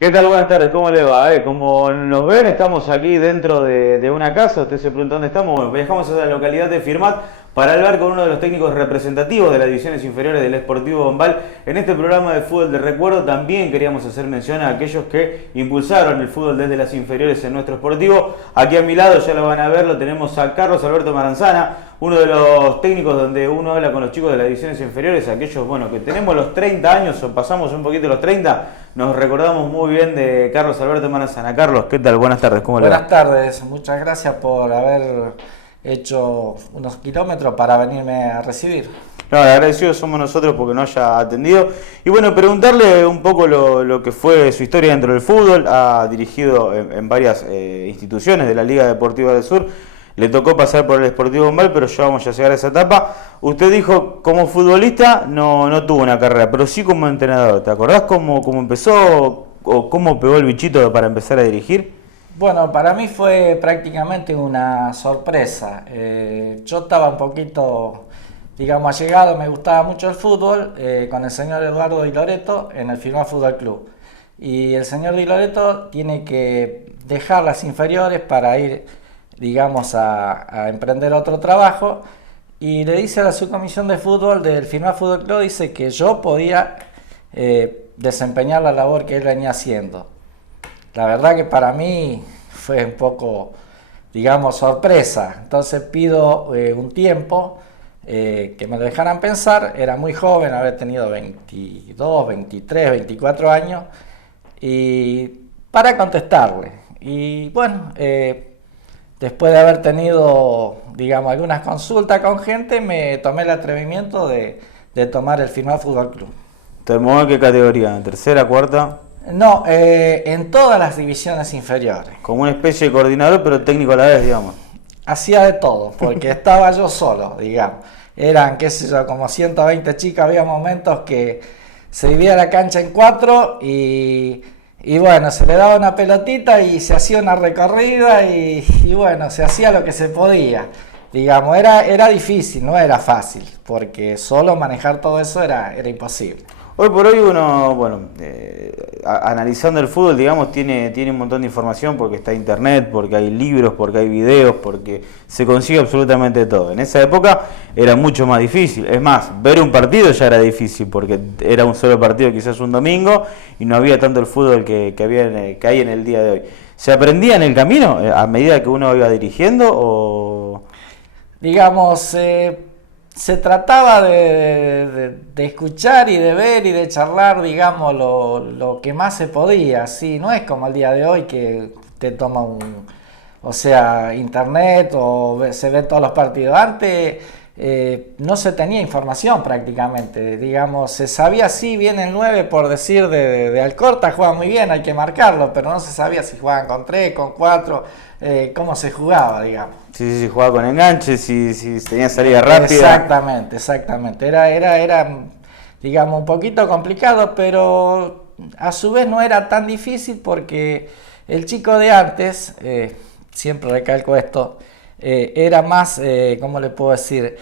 ¿Qué tal? Buenas tardes, ¿cómo le va? Como nos ven, estamos aquí dentro de una casa. Usted se pregunta dónde estamos. Bueno, viajamos a la localidad de Firmat para hablar con uno de los técnicos representativos de las divisiones inferiores del Sportivo Bombal. En este programa de fútbol de recuerdo también queríamos hacer mención a aquellos que impulsaron el fútbol desde las inferiores en nuestro Sportivo. Aquí a mi lado, ya lo van a ver, lo tenemos a Carlos Alberto Maranzana, uno de los técnicos donde uno habla con los chicos de las divisiones inferiores, aquellos, bueno, que tenemos los 30 años o pasamos un poquito los 30, nos recordamos muy bien de Carlos Alberto Maranzana. Carlos, ¿qué tal? Buenas tardes, ¿cómo le va? Buenas tardes, muchas gracias por haber hecho unos kilómetros para venirme a recibir. No, agradecidos somos nosotros porque nos haya atendido. Y bueno, preguntarle un poco lo que fue su historia dentro del fútbol. Ha dirigido en varias instituciones de la Liga Deportiva del Sur. Le tocó pasar por el Sportivo Bombal, pero ya vamos a llegar a esa etapa. Usted dijo, como futbolista no tuvo una carrera, pero sí como entrenador. ¿Te acordás cómo empezó o cómo pegó el bichito para empezar a dirigir? Bueno, para mí fue prácticamente una sorpresa. Yo estaba un poquito, digamos, allegado, me gustaba mucho el fútbol, con el señor Eduardo Di Loreto en el Firmat Fútbol Club. Y el señor Di Loreto tiene que dejar las inferiores para ir, digamos, a emprender otro trabajo. Y le dice a la subcomisión de fútbol del Firmat Fútbol Club, dice que yo podía desempeñar la labor que él venía haciendo. La verdad que para mí fue un poco, digamos, sorpresa. Entonces pido un tiempo que me lo dejaran pensar. Era muy joven, había tenido 22, 23, 24 años. Y para contestarle. Y bueno, después de haber tenido, digamos, algunas consultas con gente, me tomé el atrevimiento de tomar el Firmat Fútbol Club. ¿Terminó en qué categoría? ¿En tercera, cuarta? No, en todas las divisiones inferiores. Como una especie de coordinador, pero técnico a la vez, digamos. Hacía de todo, porque estaba yo solo, digamos. Eran, qué sé yo, como 120 chicas. Había momentos que se dividía la cancha en cuatro y bueno, se le daba una pelotita y se hacía una recorrida y bueno, se hacía lo que se podía. Digamos, era difícil, no era fácil, porque solo manejar todo eso era imposible. Hoy por hoy uno, bueno, analizando el fútbol, digamos, tiene un montón de información porque está internet, porque hay libros, porque hay videos, porque se consigue absolutamente todo. En esa época era mucho más difícil. Es más, ver un partido ya era difícil porque era un solo partido, quizás un domingo, y no había tanto el fútbol que hay en el día de hoy. ¿Se aprendía en el camino a medida que uno iba dirigiendo o...? Digamos, se trataba de escuchar y de ver y de charlar, digamos, lo que más se podía. Sí, no es como el día de hoy que te toma o sea, internet o se ven todos los partidos. Antes no se tenía información prácticamente, digamos, se sabía sí bien el 9 por decir de Alcorta, juega muy bien, hay que marcarlo, pero no se sabía si jugaban con 3, con 4, cómo se jugaba, digamos. Si jugaba con enganches, si tenía salida rápida. Exactamente. Era, digamos, un poquito complicado, pero a su vez no era tan difícil porque el chico de antes, siempre recalco esto, era más, ¿cómo le puedo decir?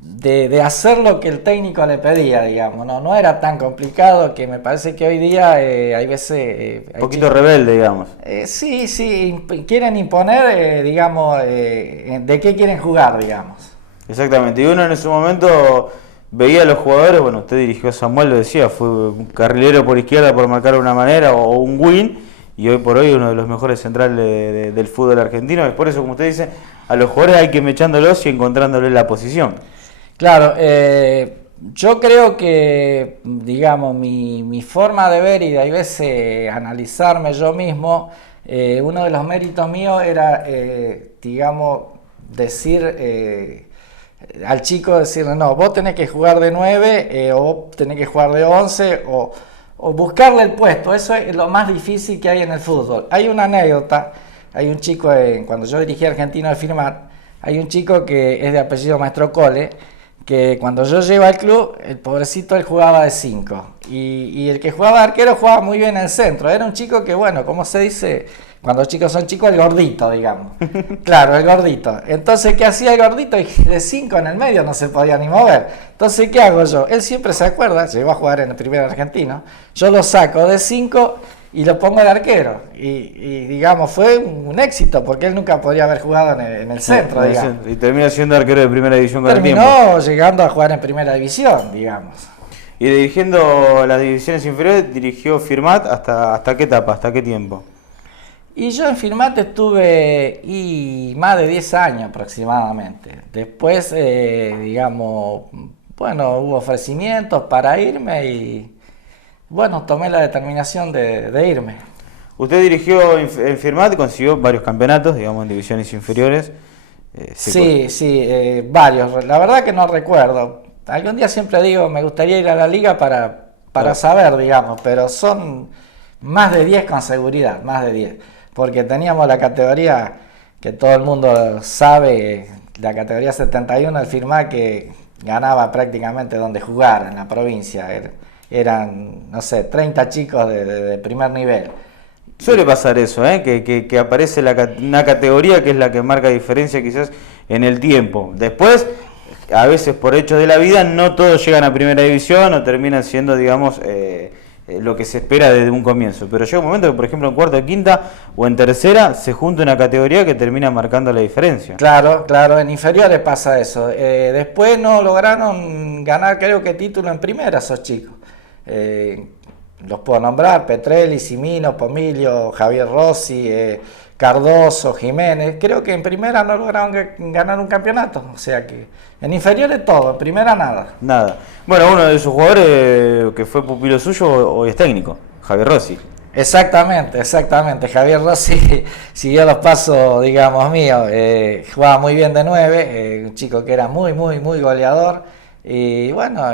De hacer lo que el técnico le pedía, digamos, no era tan complicado, que me parece que hoy día hay veces... Un poquito rebelde, digamos. Sí, quieren imponer, digamos, de qué quieren jugar, digamos. Exactamente, y uno en ese momento veía a los jugadores, bueno, usted dirigió a Samuel, lo decía, fue un carrilero por izquierda por marcar de una manera o un win, y hoy por hoy uno de los mejores centrales del fútbol argentino. Es por eso, como usted dice, a los jugadores hay que ir mechándolos y encontrándole la posición. Claro, yo creo que, digamos, mi forma de ver y de a veces analizarme yo mismo, uno de los méritos míos era, digamos, decir al chico, decirle, no, vos tenés que jugar de 9 o vos tenés que jugar de 11 o buscarle el puesto. Eso es lo más difícil que hay en el fútbol. Hay una anécdota, hay un chico, cuando yo dirigí a Argentino de Firmat, hay un chico que es de apellido Maestro Cole, que cuando yo llego al club, el pobrecito él jugaba de 5. Y el que jugaba de arquero jugaba muy bien en el centro. Era un chico que, bueno, como se dice, cuando los chicos son chicos, el gordito, digamos. Claro, el gordito. Entonces, ¿qué hacía el gordito? Y de 5 en el medio no se podía ni mover. Entonces, ¿qué hago yo? Él siempre se acuerda, llegó a jugar en el primer argentino. Yo lo saco de 5 y lo pongo de arquero. Y digamos, fue un éxito, porque él nunca podría haber jugado en el centro, digamos. Y termina siendo arquero de primera división con el tiempo. Terminó llegando a jugar en primera división, digamos. Y dirigiendo las divisiones inferiores, dirigió Firmat hasta qué etapa, hasta qué tiempo. Y yo en Firmat estuve más de 10 años aproximadamente. Después, digamos, bueno, hubo ofrecimientos para irme y, bueno, tomé la determinación de irme. Usted dirigió en Firmat y consiguió varios campeonatos, digamos, en divisiones inferiores. Sí, varios. La verdad que no recuerdo. Algún día siempre digo, me gustaría ir a la liga para saber, digamos, pero son más de 10 con seguridad, más de 10. Porque teníamos la categoría que todo el mundo sabe, la categoría 71 del Firmat, que ganaba prácticamente donde jugar en la provincia. Eran, no sé, 30 chicos de primer nivel. Suele pasar eso, que aparece una categoría que es la que marca diferencia quizás en el tiempo. Después, a veces por hechos de la vida, no todos llegan a primera división o terminan siendo, digamos, lo que se espera desde un comienzo. Pero llega un momento que, por ejemplo, en cuarto, quinta o en tercera se junta una categoría que termina marcando la diferencia. Claro, en inferiores pasa eso. Después no lograron ganar, creo que título en primera esos chicos. Los puedo nombrar: Petrelli, Simino, Pomilio, Javier Rossi, Cardoso, Jiménez. Creo que en primera no lograron ganar un campeonato. O sea que en inferiores todo, en primera nada. Nada. Bueno, uno de sus jugadores que fue pupilo suyo hoy es técnico, Javier Rossi. Exactamente. Javier Rossi siguió los pasos, digamos, míos. Jugaba muy bien de 9, un chico que era muy goleador. Y bueno,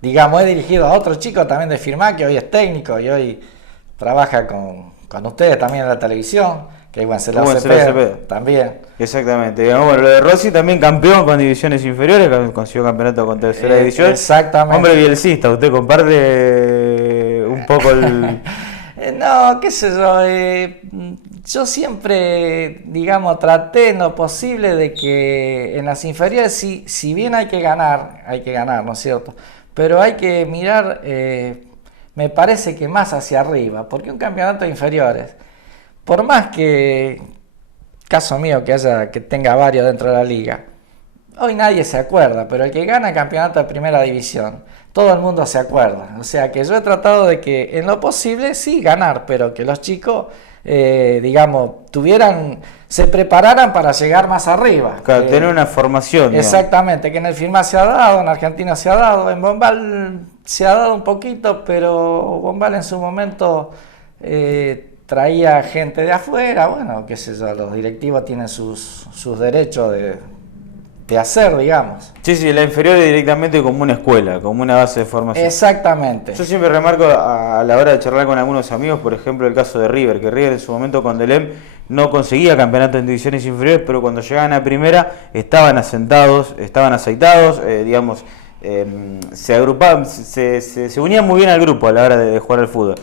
digamos, he dirigido a otro chico también de Firmat, que hoy es técnico y hoy trabaja con ustedes también en la televisión, que es Wenceslao Cepeda también. Exactamente. Bueno, lo de Rossi también campeón con divisiones inferiores, consiguió campeonato con tercera división. Exactamente. Hombre bielcista, ¿usted comparte un poco el...? No, qué sé yo, yo siempre, digamos, traté en lo posible de que en las inferiores, si bien hay que ganar, ¿no es cierto? Pero hay que mirar, me parece que más hacia arriba, porque un campeonato de inferiores, por más que, caso mío, que tenga varios dentro de la liga, hoy nadie se acuerda, pero el que gana el campeonato de primera división, todo el mundo se acuerda. O sea que yo he tratado de que en lo posible sí ganar, pero que los chicos, digamos, se prepararan para llegar más arriba. Claro, tener una formación. Exactamente, que en el Firmat se ha dado, en Argentina se ha dado, en Bombal se ha dado un poquito, pero Bombal en su momento traía gente de afuera. Bueno, qué sé yo, los directivos tienen sus derechos de hacer, digamos. Sí, la inferior es directamente como una escuela, como una base de formación. Exactamente. Yo siempre remarco a la hora de charlar con algunos amigos, por ejemplo, el caso de River, que River en su momento con Delem no conseguía campeonato en divisiones inferiores, pero cuando llegaban a primera estaban asentados, estaban aceitados, digamos, se agrupaban, se unían muy bien al grupo a la hora de jugar al fútbol.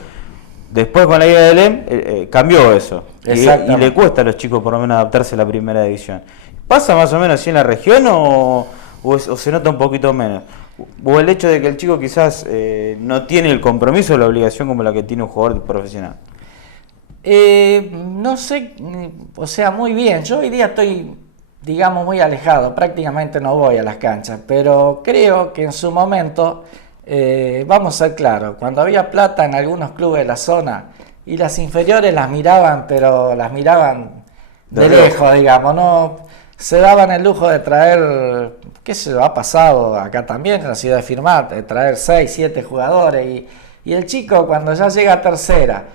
Después con la ida de Delem cambió eso, y le cuesta a los chicos por lo menos adaptarse a la primera división. ¿Pasa más o menos así en la región o se nota un poquito menos? ¿O el hecho de que el chico quizás no tiene el compromiso o la obligación como la que tiene un jugador profesional? No sé, o sea, muy bien. Yo hoy día estoy, digamos, muy alejado, prácticamente no voy a las canchas, pero creo que en su momento, vamos a ser claros, cuando había plata en algunos clubes de la zona y las inferiores las miraban, pero las miraban de lejos, digamos, no se daban el lujo de traer, qué sé yo, ha pasado acá también en la ciudad de Firmat, de traer 6, 7 jugadores y el chico cuando ya llega a tercera,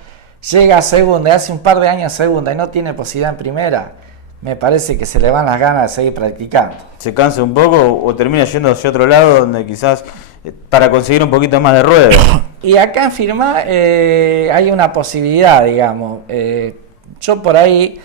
llega a segunda y hace un par de años a segunda y no tiene posibilidad en primera, me parece que se le van las ganas de seguir practicando. ¿Se cansa un poco o termina yendo hacia otro lado donde quizás para conseguir un poquito más de ruedo? Y acá en Firmat hay una posibilidad, digamos, yo por ahí,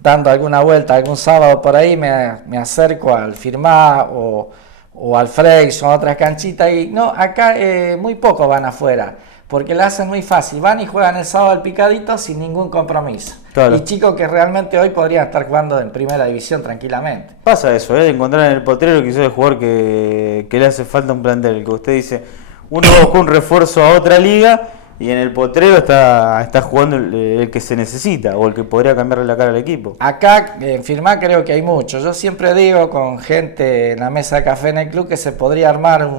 dando alguna vuelta algún sábado por ahí, me acerco al Firmat o o al Freix o a otras canchitas. Y no, acá muy pocos van afuera, porque la hacen muy fácil. Van y juegan el sábado al picadito sin ningún compromiso. Claro. Y chicos que realmente hoy podrían estar jugando en primera división tranquilamente. Pasa eso, de encontrar en el potrero quizás el jugador que le hace falta un plantel, el que usted dice, uno busca un refuerzo a otra liga y en el potrero está jugando el que se necesita o el que podría cambiarle la cara al equipo. Acá en Firmat creo que hay mucho. Yo siempre digo con gente en la mesa de café en el club que se podría armar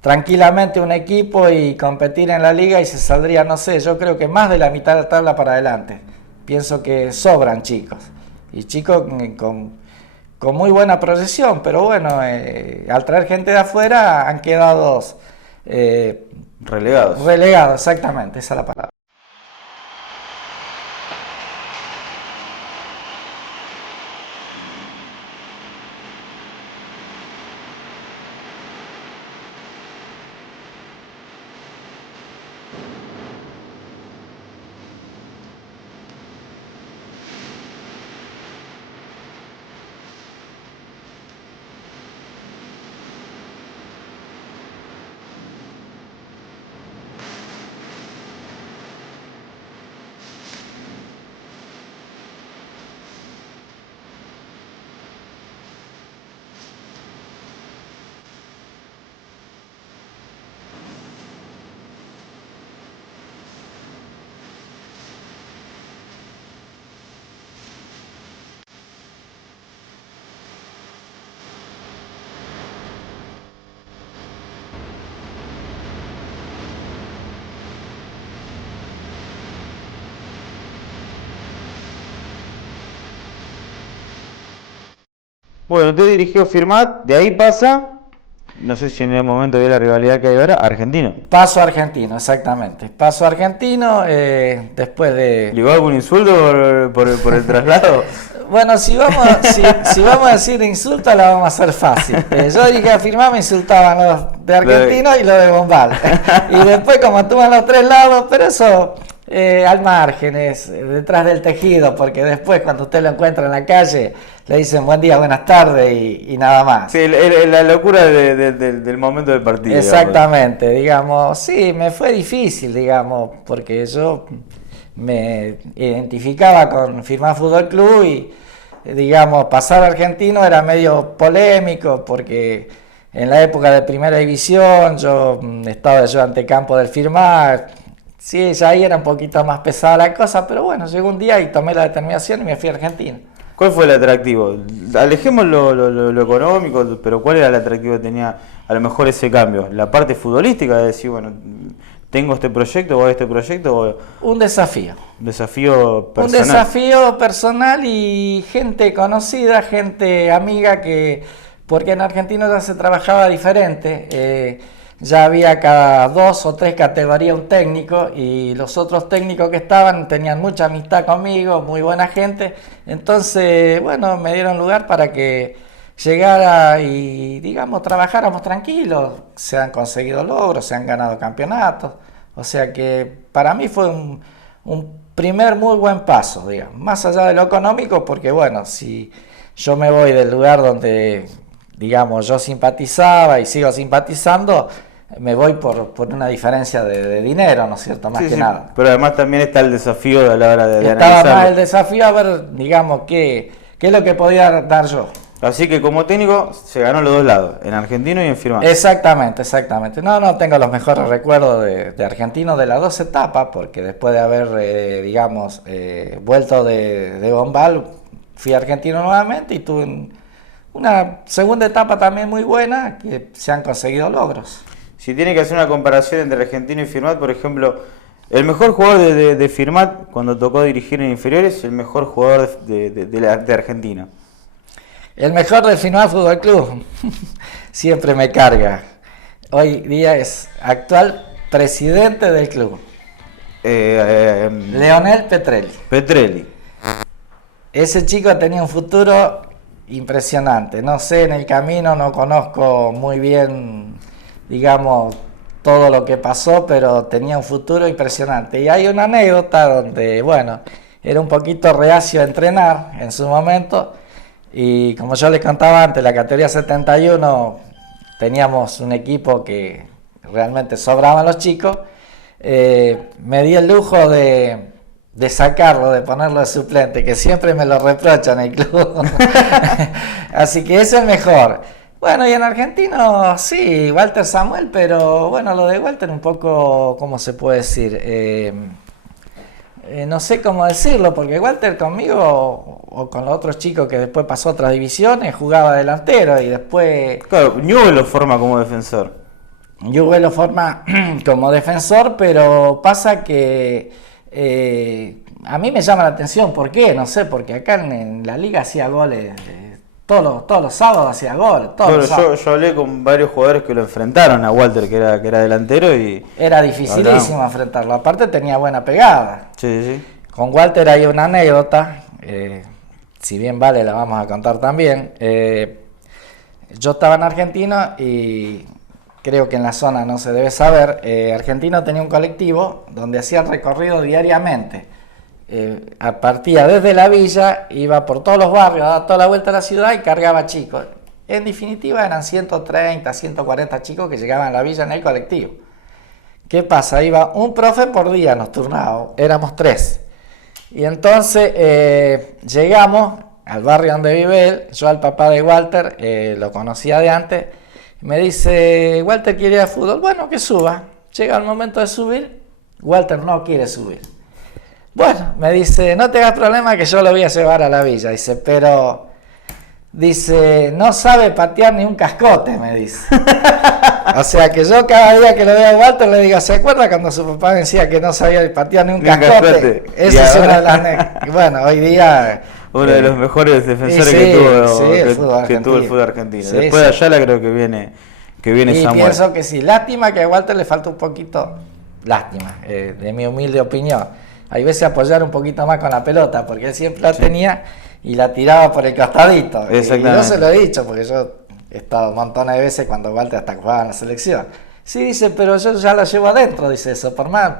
tranquilamente un equipo y competir en la liga y se saldría, no sé, yo creo que más de la mitad de la tabla para adelante. Pienso que sobran chicos, y chicos con muy buena proyección, pero bueno, al traer gente de afuera han quedado Relegados. relegados, exactamente, esa es la palabra. Bueno, usted dirigió Firmat, de ahí pasa, no sé si en el momento de la rivalidad que hay ahora, Argentino. Paso argentino, exactamente. Paso argentino después de... ¿Llegó algún insulto por el traslado? Bueno, si vamos a decir insultos, la vamos a hacer fácil. Yo dije a Firmat, me insultaban los de Argentino y los de Bombal. Y después como tuve los tres lados, pero eso al margen, es detrás del tejido, porque después cuando usted lo encuentra en la calle, le dicen buen día, buenas tardes y nada más. Sí, la locura del momento del partido. Exactamente, digamos, sí, me fue difícil, digamos, porque yo me identificaba con Firmat Fútbol Club y, digamos, pasar a Argentino era medio polémico porque en la época de Primera División yo estaba de ayudante de campo del Firmat. Sí, ya ahí era un poquito más pesada la cosa, pero bueno, llegó un día y tomé la determinación y me fui a Argentina. ¿Cuál fue el atractivo? Alejemos lo económico, pero ¿cuál era el atractivo que tenía a lo mejor ese cambio? La parte futbolística de decir, bueno, tengo este proyecto o este proyecto. O un desafío. Desafío personal. Un desafío personal y gente conocida, gente amiga porque en Argentina ya se trabajaba diferente. Ya había cada 2 o 3 categorías un técnico y los otros técnicos que estaban tenían mucha amistad conmigo, muy buena gente. Entonces, bueno, me dieron lugar para que llegara y, digamos, trabajáramos tranquilos. Se han conseguido logros, se han ganado campeonatos. O sea que para mí fue un primer muy buen paso, digamos. Más allá de lo económico, porque bueno, si yo me voy del lugar donde, digamos, yo simpatizaba y sigo simpatizando, me voy por una diferencia de dinero, ¿no es cierto? Más que nada. Pero además también está el desafío a la hora de Estaba analizarlo. más el desafío a ver, digamos, qué es lo que podía dar yo. Así que como técnico se ganó los dos lados, en Argentino y en Firmat. Exactamente. No, tengo los mejores recuerdos de Argentino de las 2 etapas, porque después de haber, digamos, vuelto de Bombal, fui a Argentino nuevamente y tuve una segunda etapa también muy buena, que se han conseguido logros. Si tiene que hacer una comparación entre Argentino y Firmat, por ejemplo, el mejor jugador de Firmat cuando tocó dirigir en inferiores, el mejor jugador de Argentina. El mejor del Firmat Fútbol Club siempre me carga. Hoy día es actual presidente del club. Leonel Petrelli. Petrelli. Ese chico tenía un futuro impresionante. No sé, en el camino no conozco muy bien, digamos, todo lo que pasó, pero tenía un futuro impresionante. Y hay una anécdota donde, bueno, era un poquito reacio a entrenar en su momento. Y como yo les contaba antes, la categoría 71 teníamos un equipo que realmente sobraban los chicos, me di el lujo de sacarlo, de ponerlo de suplente, que siempre me lo reprochan en el club. Así que es el mejor. Bueno, y en argentino, sí, Walter Samuel, pero bueno, lo de Walter un poco, ¿cómo se puede decir? No sé cómo decirlo, porque Walter conmigo o con los otros chicos que después pasó a otras divisiones, jugaba delantero y después... Claro, Newell lo forma como defensor. Juve lo forma como defensor, pero pasa que a mí me llama la atención, ¿por qué? No sé, porque acá en la liga hacía goles, todos los sábados hacía goles. Yo hablé con varios jugadores que lo enfrentaron a Walter, que era delantero, y... Era dificilísimo enfrentarlo, aparte tenía buena pegada. Sí. Con Walter hay una anécdota, si bien vale la vamos a contar también. Yo estaba en Argentina y... creo que en la zona no se debe saber, Argentino tenía un colectivo donde hacía el recorrido diariamente. Partía desde la villa, iba por todos los barrios, daba toda la vuelta a la ciudad y cargaba chicos. En definitiva eran 130, 140 chicos que llegaban a la villa en el colectivo. ¿Qué pasa? Iba un profe por día, nos turnábamos, éramos 3. Y entonces llegamos al barrio donde vive él, yo al papá de Walter, lo conocía de antes. Me dice, Walter quiere ir al fútbol, bueno, que suba. Llega el momento de subir, Walter no quiere subir. Bueno, me dice, no te hagas problema que yo lo voy a llevar a la villa. Dice, pero, dice, no sabe patear ni un cascote, me dice. O sea que yo cada día que lo veo a Walter le digo, ¿se acuerda cuando su papá decía que no sabía patear ni un cascote? Esa es una de las... Bueno, hoy día... Uno de los mejores defensores que tuvo el fútbol argentino. Sí, después de Ayala creo que viene y Samuel. Pienso que sí. Lástima que a Walter le falta un poquito, lástima, de mi humilde opinión. Hay veces apoyar un poquito más con la pelota, porque él siempre la tenía y la tiraba por el costadito. Exactamente. Y yo se lo he dicho, porque yo he estado montones de veces cuando Walter hasta jugaba en la selección. Sí, dice, pero yo ya la llevo adentro, dice eso, por más...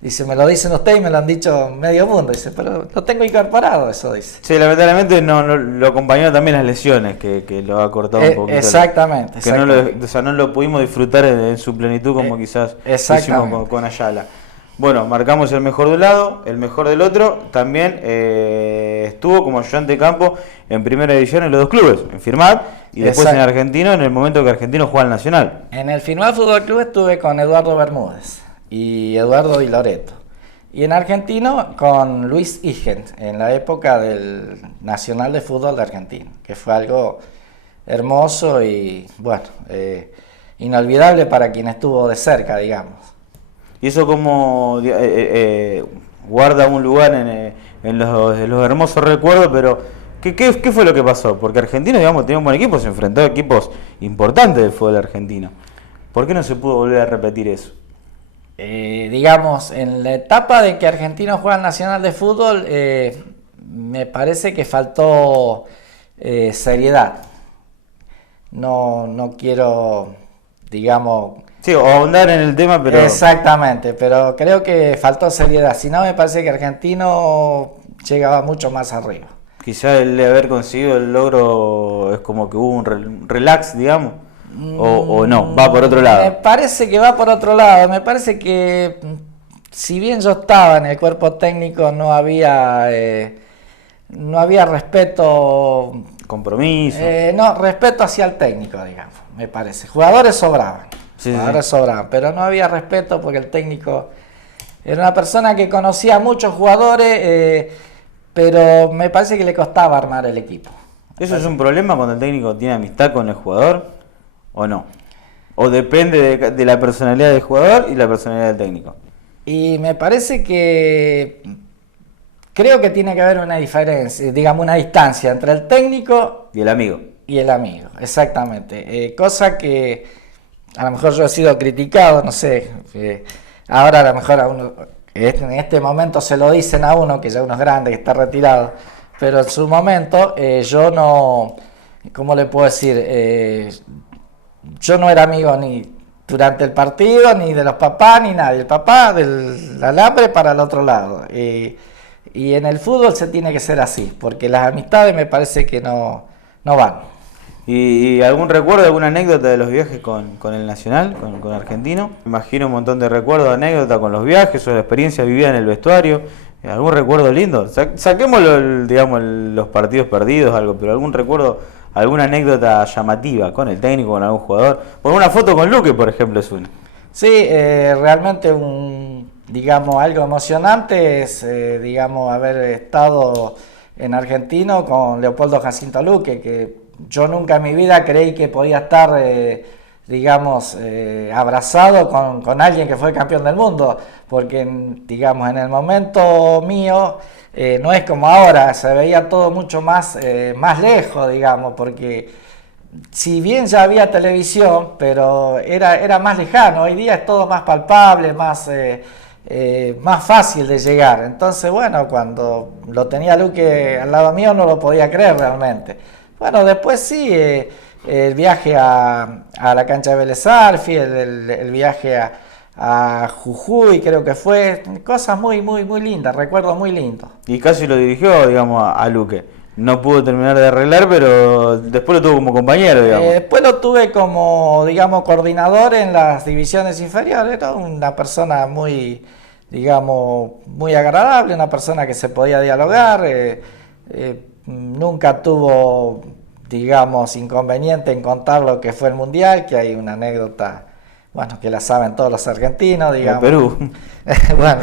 Dice, me lo dicen ustedes y me lo han dicho medio mundo. Dice, pero lo tengo incorporado, eso dice. Sí, lamentablemente no lo acompañaron también las lesiones, que lo ha cortado un poquito. Exactamente. Que no lo pudimos disfrutar en su plenitud como quizás hicimos con Ayala. Bueno, marcamos el mejor de un lado, el mejor del otro. También estuvo como ayudante de campo en primera división en los dos clubes, en Firmat y después en Argentino, en el momento que Argentino juega al Nacional. En el Firmat Fútbol Club estuve con Eduardo Bermúdez y Eduardo Di Loreto. Y en Argentino con Luis Igent, en la época del Nacional de Fútbol de Argentina, que fue algo hermoso y, bueno, inolvidable para quien estuvo de cerca, digamos. Y eso como guarda un lugar en los hermosos recuerdos, pero ¿qué fue lo que pasó? Porque Argentina, digamos, tenía un buen equipo, se enfrentó a equipos importantes del fútbol argentino. ¿Por qué no se pudo volver a repetir eso? Digamos, en la etapa de que Argentino juega al Nacional de Fútbol, me parece que faltó seriedad. No quiero, digamos... Sí, o ahondar en el tema, pero... Exactamente, pero creo que faltó seriedad. Si no, me parece que Argentino llegaba mucho más arriba. Quizá el de haber conseguido el logro es como que hubo un relax, digamos. O no, va por otro lado. Me parece que va por otro lado. Me parece que, si bien yo estaba en el cuerpo técnico, no había respeto. Compromiso. No, respeto hacia el técnico, digamos, me parece. Jugadores sobraban. Sobraban, pero no había respeto porque el técnico era una persona que conocía a muchos jugadores, pero me parece que le costaba armar el equipo. ¿Eso es un problema cuando el técnico tiene amistad con el jugador? ¿O no? ¿O depende de la personalidad del jugador y la personalidad del técnico? Y me parece que creo que tiene que haber una diferencia, digamos una distancia entre el técnico y el amigo. Y el amigo, exactamente. Cosa que a lo mejor yo he sido criticado, no sé, ahora a lo mejor a uno, en este momento se lo dicen a uno, que ya uno es grande, que está retirado, pero en su momento yo no, ¿cómo le puedo decir? Yo no era amigo ni durante el partido, ni de los papás, ni nadie. El papá del alambre para el otro lado. Y en el fútbol se tiene que ser así, porque las amistades me parece que no van. ¿Y algún recuerdo, alguna anécdota de los viajes con el Nacional, con Argentino? Me imagino un montón de recuerdos, anécdotas con los viajes o la experiencia vivida en el vestuario. ¿Algún recuerdo lindo? Saquémoslo, digamos, los partidos perdidos, algo, pero algún recuerdo, alguna anécdota llamativa con el técnico, con algún jugador. Por una foto con Luque, por ejemplo, es una. Sí, realmente digamos, algo emocionante es, digamos, haber estado en Argentino con Leopoldo Jacinto Luque, que yo nunca en mi vida creí que podía estar, digamos, abrazado con alguien que fue campeón del mundo, porque, digamos, en el momento mío no es como ahora, se veía todo mucho más lejos, digamos, porque si bien ya había televisión, pero era más lejano. Hoy día es todo más palpable, más fácil de llegar. Entonces, bueno, cuando lo tenía Luque al lado mío no lo podía creer realmente. Bueno, después sí, el viaje a la cancha de Vélez Sarsfield, el viaje a Jujuy, creo que fue, cosas muy lindas, recuerdos muy lindos. Y casi lo dirigió, digamos, a Luque. No pudo terminar de arreglar, pero después lo tuvo como compañero, digamos. Después lo tuve como, digamos, coordinador en las divisiones inferiores. Era una persona muy, digamos, muy agradable, una persona que se podía dialogar. Nunca tuvo, digamos, inconveniente en contar lo que fue el Mundial, que hay una anécdota, bueno, que la saben todos los argentinos, digamos. Perú. Bueno,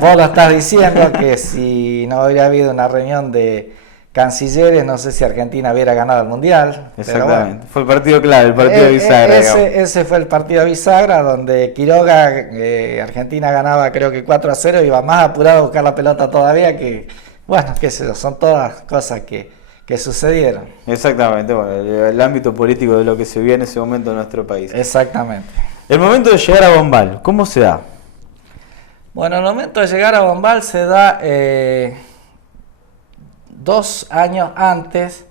vos lo estás diciendo, que si no hubiera habido una reunión de cancilleres, no sé si Argentina hubiera ganado el Mundial. Exactamente, bueno, fue el partido clave, el partido de bisagra. Ese fue el partido de bisagra, donde Quiroga, Argentina ganaba creo que 4-0, iba más apurado a buscar la pelota todavía, que, bueno, qué sé yo, son todas cosas que sucedieron. Exactamente, bueno, el ámbito político de lo que se vio en ese momento en nuestro país. Exactamente. El momento de llegar a Bombal, ¿cómo se da? Bueno, el momento de llegar a Bombal se da 2 años antes.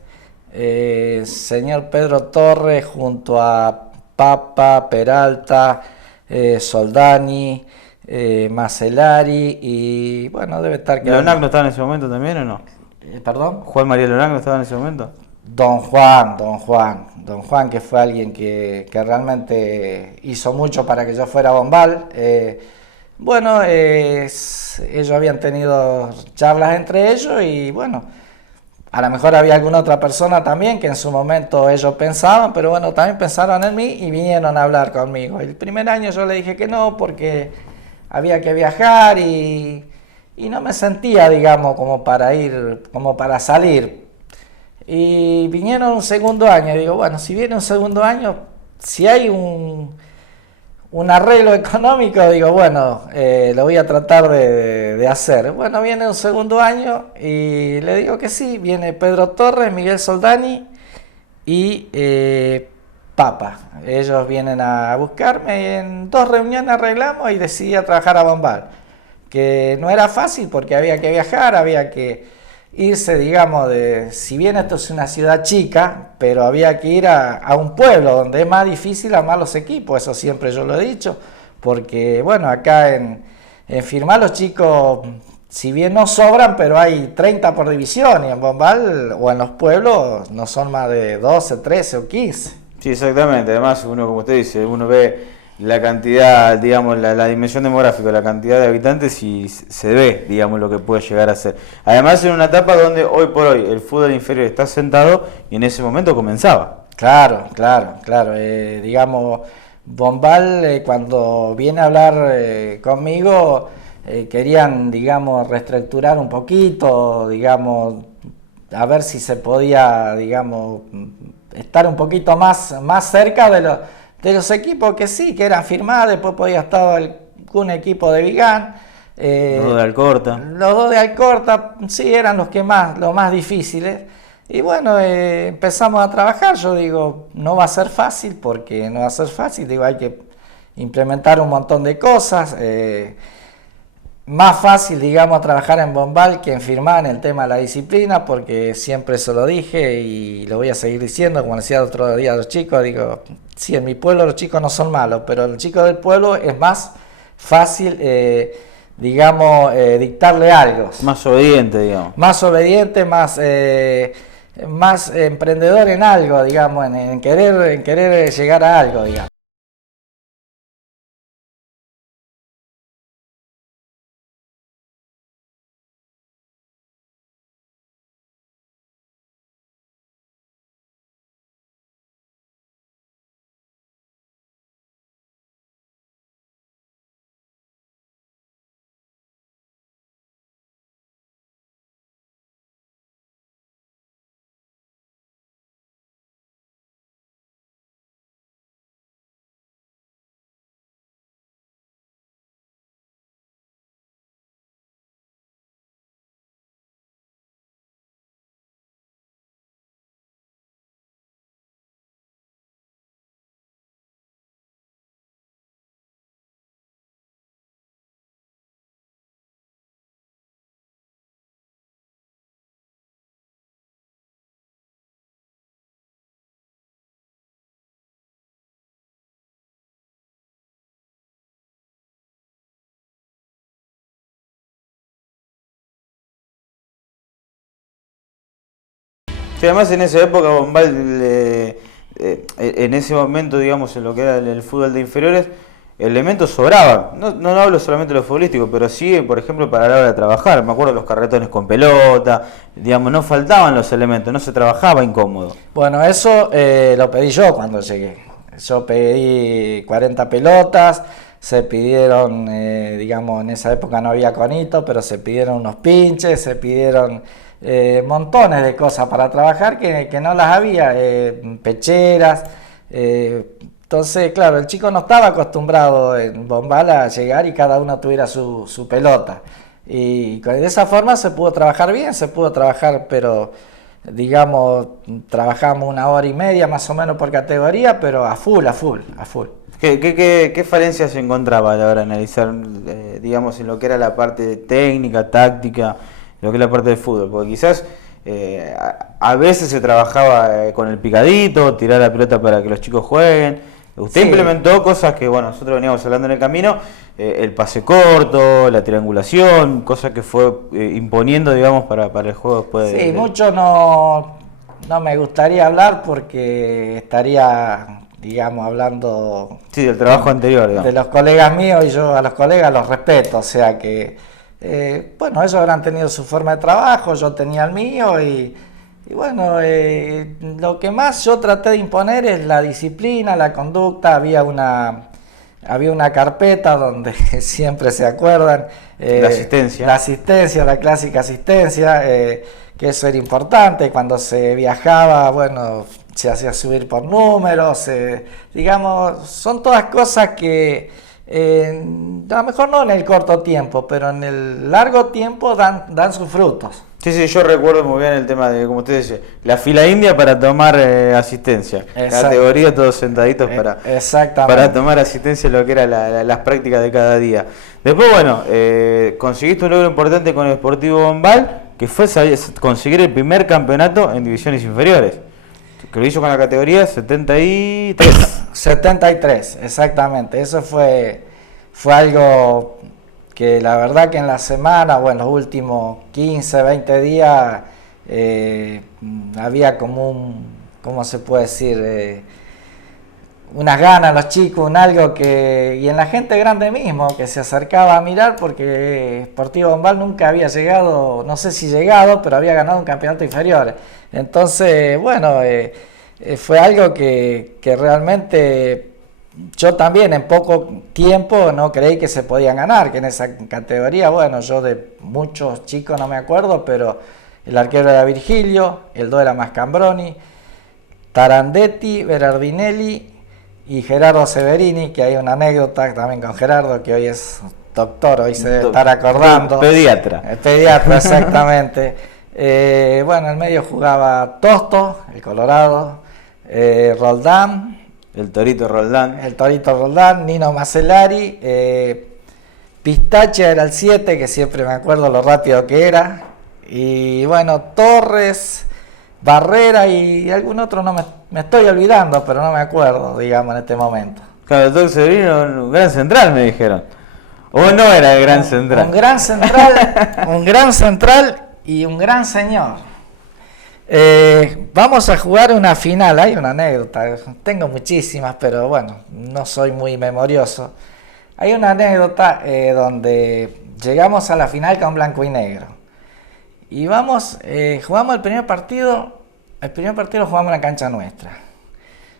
Señor Pedro Torres junto a Papa, Peralta, Soldani, Macelari y bueno, debe estar... ¿Leonardo estaba en ese momento también o no? ¿Perdón? ¿Juan María Leonardo estaba en ese momento? Don Juan, que fue alguien que realmente hizo mucho para que yo fuera a Bombal. Bueno, ellos habían tenido charlas entre ellos y bueno, a lo mejor había alguna otra persona también que en su momento ellos pensaban, pero bueno, también pensaron en mí y vinieron a hablar conmigo. El primer año yo le dije que no porque había que viajar y no me sentía, digamos, como para ir, como para salir. Y vinieron un segundo año, y digo, bueno, si viene un segundo año, si hay un arreglo económico, digo, bueno, lo voy a tratar de hacer. Bueno, viene un segundo año y le digo que sí, viene Pedro Torres, Miguel Soldani y Papa. Ellos vienen a buscarme y en 2 reuniones arreglamos y decidí a trabajar a Bombal. Que no era fácil porque había que viajar, había que irse, digamos, si bien esto es una ciudad chica, pero había que ir a un pueblo donde es más difícil armar los equipos, eso siempre yo lo he dicho, porque bueno, acá en Firmat los chicos, si bien no sobran, pero hay 30 por división, y en Bombal o en los pueblos no son más de 12, 13 o 15. Sí, exactamente, además uno, como usted dice, uno ve la cantidad, digamos, la dimensión demográfica, la cantidad de habitantes y se ve, digamos, lo que puede llegar a ser. Además, en una etapa donde hoy por hoy el fútbol inferior está sentado y en ese momento comenzaba. Claro. Digamos, Bombal, cuando viene a hablar conmigo, querían, digamos, reestructurar un poquito, digamos, a ver si se podía, digamos, estar un poquito más cerca de los equipos que sí, que eran Firmat, después podía estar algún equipo de Vigán. Los 2 de Alcorta. Los 2 de Alcorta, sí, eran los más difíciles. Y bueno, empezamos a trabajar. Yo digo, no va a ser fácil, porque no va a ser fácil. Digo, hay que implementar un montón de cosas. Más fácil, digamos, trabajar en Bombal que en Firmat en el tema de la disciplina, porque siempre eso lo dije y lo voy a seguir diciendo, como decía el otro día a los chicos, digo, sí, en mi pueblo los chicos no son malos, pero los chicos del pueblo es más fácil, digamos, dictarle algo. Más obediente, digamos. Más obediente, más más emprendedor en algo, digamos, en querer llegar a algo, digamos. Sí, además en esa época Bombal, en ese momento, digamos, en lo que era el fútbol de inferiores, elementos sobraban. No hablo solamente de lo futbolístico, pero sí, por ejemplo, para la hora de trabajar. Me acuerdo de los carretones con pelota, digamos, no faltaban los elementos, no se trabajaba incómodo. Bueno, eso lo pedí yo cuando llegué. Yo pedí 40 pelotas, se pidieron, digamos, en esa época no había conito, pero se pidieron unos pinches, se pidieron montones de cosas para trabajar que no las había, pecheras. Entonces, claro, el chico no estaba acostumbrado en Bombal a llegar y cada uno tuviera su pelota. Y de esa forma se pudo trabajar bien, se pudo trabajar, pero digamos, trabajamos 1 hora y media más o menos por categoría, pero a full. ¿Qué falencias se encontraba a la hora de analizar, digamos, en lo que era la parte técnica, táctica, lo que es la parte del fútbol? Porque quizás a veces se trabajaba con el picadito, tirar la pelota para que los chicos jueguen. Usted Sí. implementó cosas que, bueno, nosotros veníamos hablando en el camino, el pase corto, la triangulación, cosas que fue imponiendo, digamos, para el juego después Sí, mucho no me gustaría hablar porque estaría, digamos, hablando Sí, del trabajo anterior, digamos. de los colegas míos y yo a los colegas los respeto, o sea que, bueno, ellos habrán tenido su forma de trabajo, yo tenía el mío y bueno, lo que más yo traté de imponer es la disciplina, la conducta, había una carpeta donde siempre se acuerdan. La asistencia. La asistencia, la clásica asistencia, que eso era importante. Cuando se viajaba, bueno, se hacía subir por números, digamos, son todas cosas que a lo mejor no en el corto tiempo, pero en el largo tiempo dan sus frutos. Sí, yo recuerdo muy bien el tema de, como usted dice, la fila india para tomar asistencia. Exacto. Categoría todos sentaditos Exactamente. para tomar asistencia en lo que era las prácticas de cada día. Después, bueno, conseguiste un logro importante con el Sportivo Bombal, que fue conseguir el primer campeonato en divisiones inferiores. Que lo hizo con la categoría 73. 73, exactamente. Eso fue algo que la verdad que en la semana o en los últimos 15, 20 días había como ¿cómo se puede decir? Unas ganas los chicos, algo y en la gente grande mismo que se acercaba a mirar porque Sportivo Bombal nunca había llegado, no sé si llegado, pero había ganado un campeonato inferior. Entonces, bueno, fue algo que realmente yo también en poco tiempo no creí que se podían ganar, que en esa categoría, bueno, yo de muchos chicos no me acuerdo, pero el arquero era Virgilio, el 2 era Mascambroni, Tarandetti, Berardinelli y Gerardo Severini, que hay una anécdota también con Gerardo, que hoy es doctor, hoy se debe estar acordando. Pediatra. Pediatra, exactamente. Bueno, en el medio jugaba Tosto, el Colorado, Roldán, El Torito Roldán. el Torito Roldán, Nino Macellari, Pistacha era el 7, que siempre me acuerdo lo rápido que era, y bueno, Torres, Barrera y algún otro, no me estoy olvidando, pero no me acuerdo, digamos, en este momento. Claro, el Doc Severino, un gran central, me dijeron. O no era el gran central. Un gran central y un gran señor. Vamos a jugar una final, hay una anécdota, tengo muchísimas, pero bueno, no soy muy memorioso. Hay una anécdota donde llegamos a la final con blanco y negro. Y jugamos el primer partido lo jugamos en la cancha nuestra.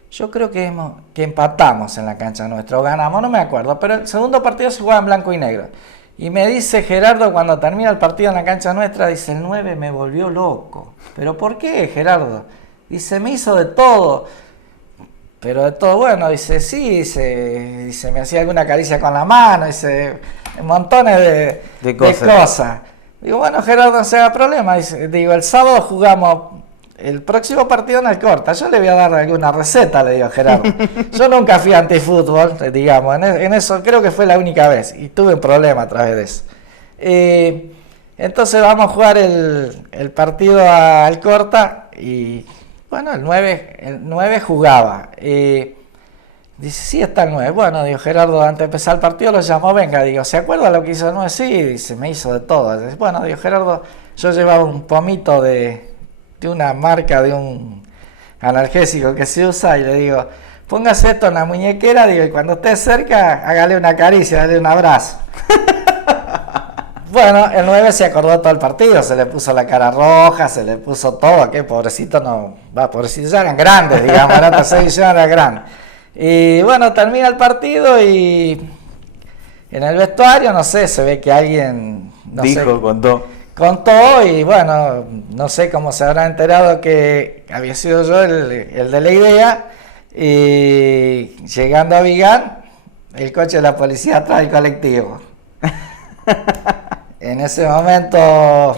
Yo creo que empatamos en la cancha nuestra, o ganamos, no me acuerdo, pero el segundo partido se jugaba en blanco y negro. Y me dice Gerardo, cuando termina el partido en la cancha nuestra, dice, el 9 me volvió loco. ¿Pero por qué, Gerardo? Dice, me hizo de todo. Pero de todo, bueno, dice, sí, dice, me hacía alguna caricia con la mano, dice, montones de cosas. Digo, bueno, Gerardo, no se haga problema. Dice, digo, el sábado jugamos el próximo partido en Alcorta. Yo le voy a dar alguna receta, le digo a Gerardo. Yo nunca fui antifútbol, digamos, en eso creo que fue la única vez. Y tuve un problema a través de eso. Entonces vamos a jugar el partido a Alcorta y, bueno, el 9 jugaba. Dice, sí, está el 9. Bueno, digo, Gerardo, antes de empezar el partido lo llamó, venga, digo, ¿se acuerda lo que hizo el 9? Sí, dice, me hizo de todo. Dice, bueno, digo, Gerardo, yo llevaba un pomito de una marca, de un analgésico que se usa, y le digo, póngase esto en la muñequera, digo, y cuando esté cerca, hágale una caricia, dale un abrazo. Bueno, el 9 se acordó todo el partido, se le puso la cara roja, se le puso todo, que pobrecito pobrecito, ya eran grandes, digamos, la tercera división era grande. Y bueno, termina el partido y en el vestuario, no sé, se ve que alguien contó y bueno, no sé cómo se habrá enterado que había sido yo el de la idea, y llegando a Vigán, el coche de la policía atrás del colectivo. En ese momento,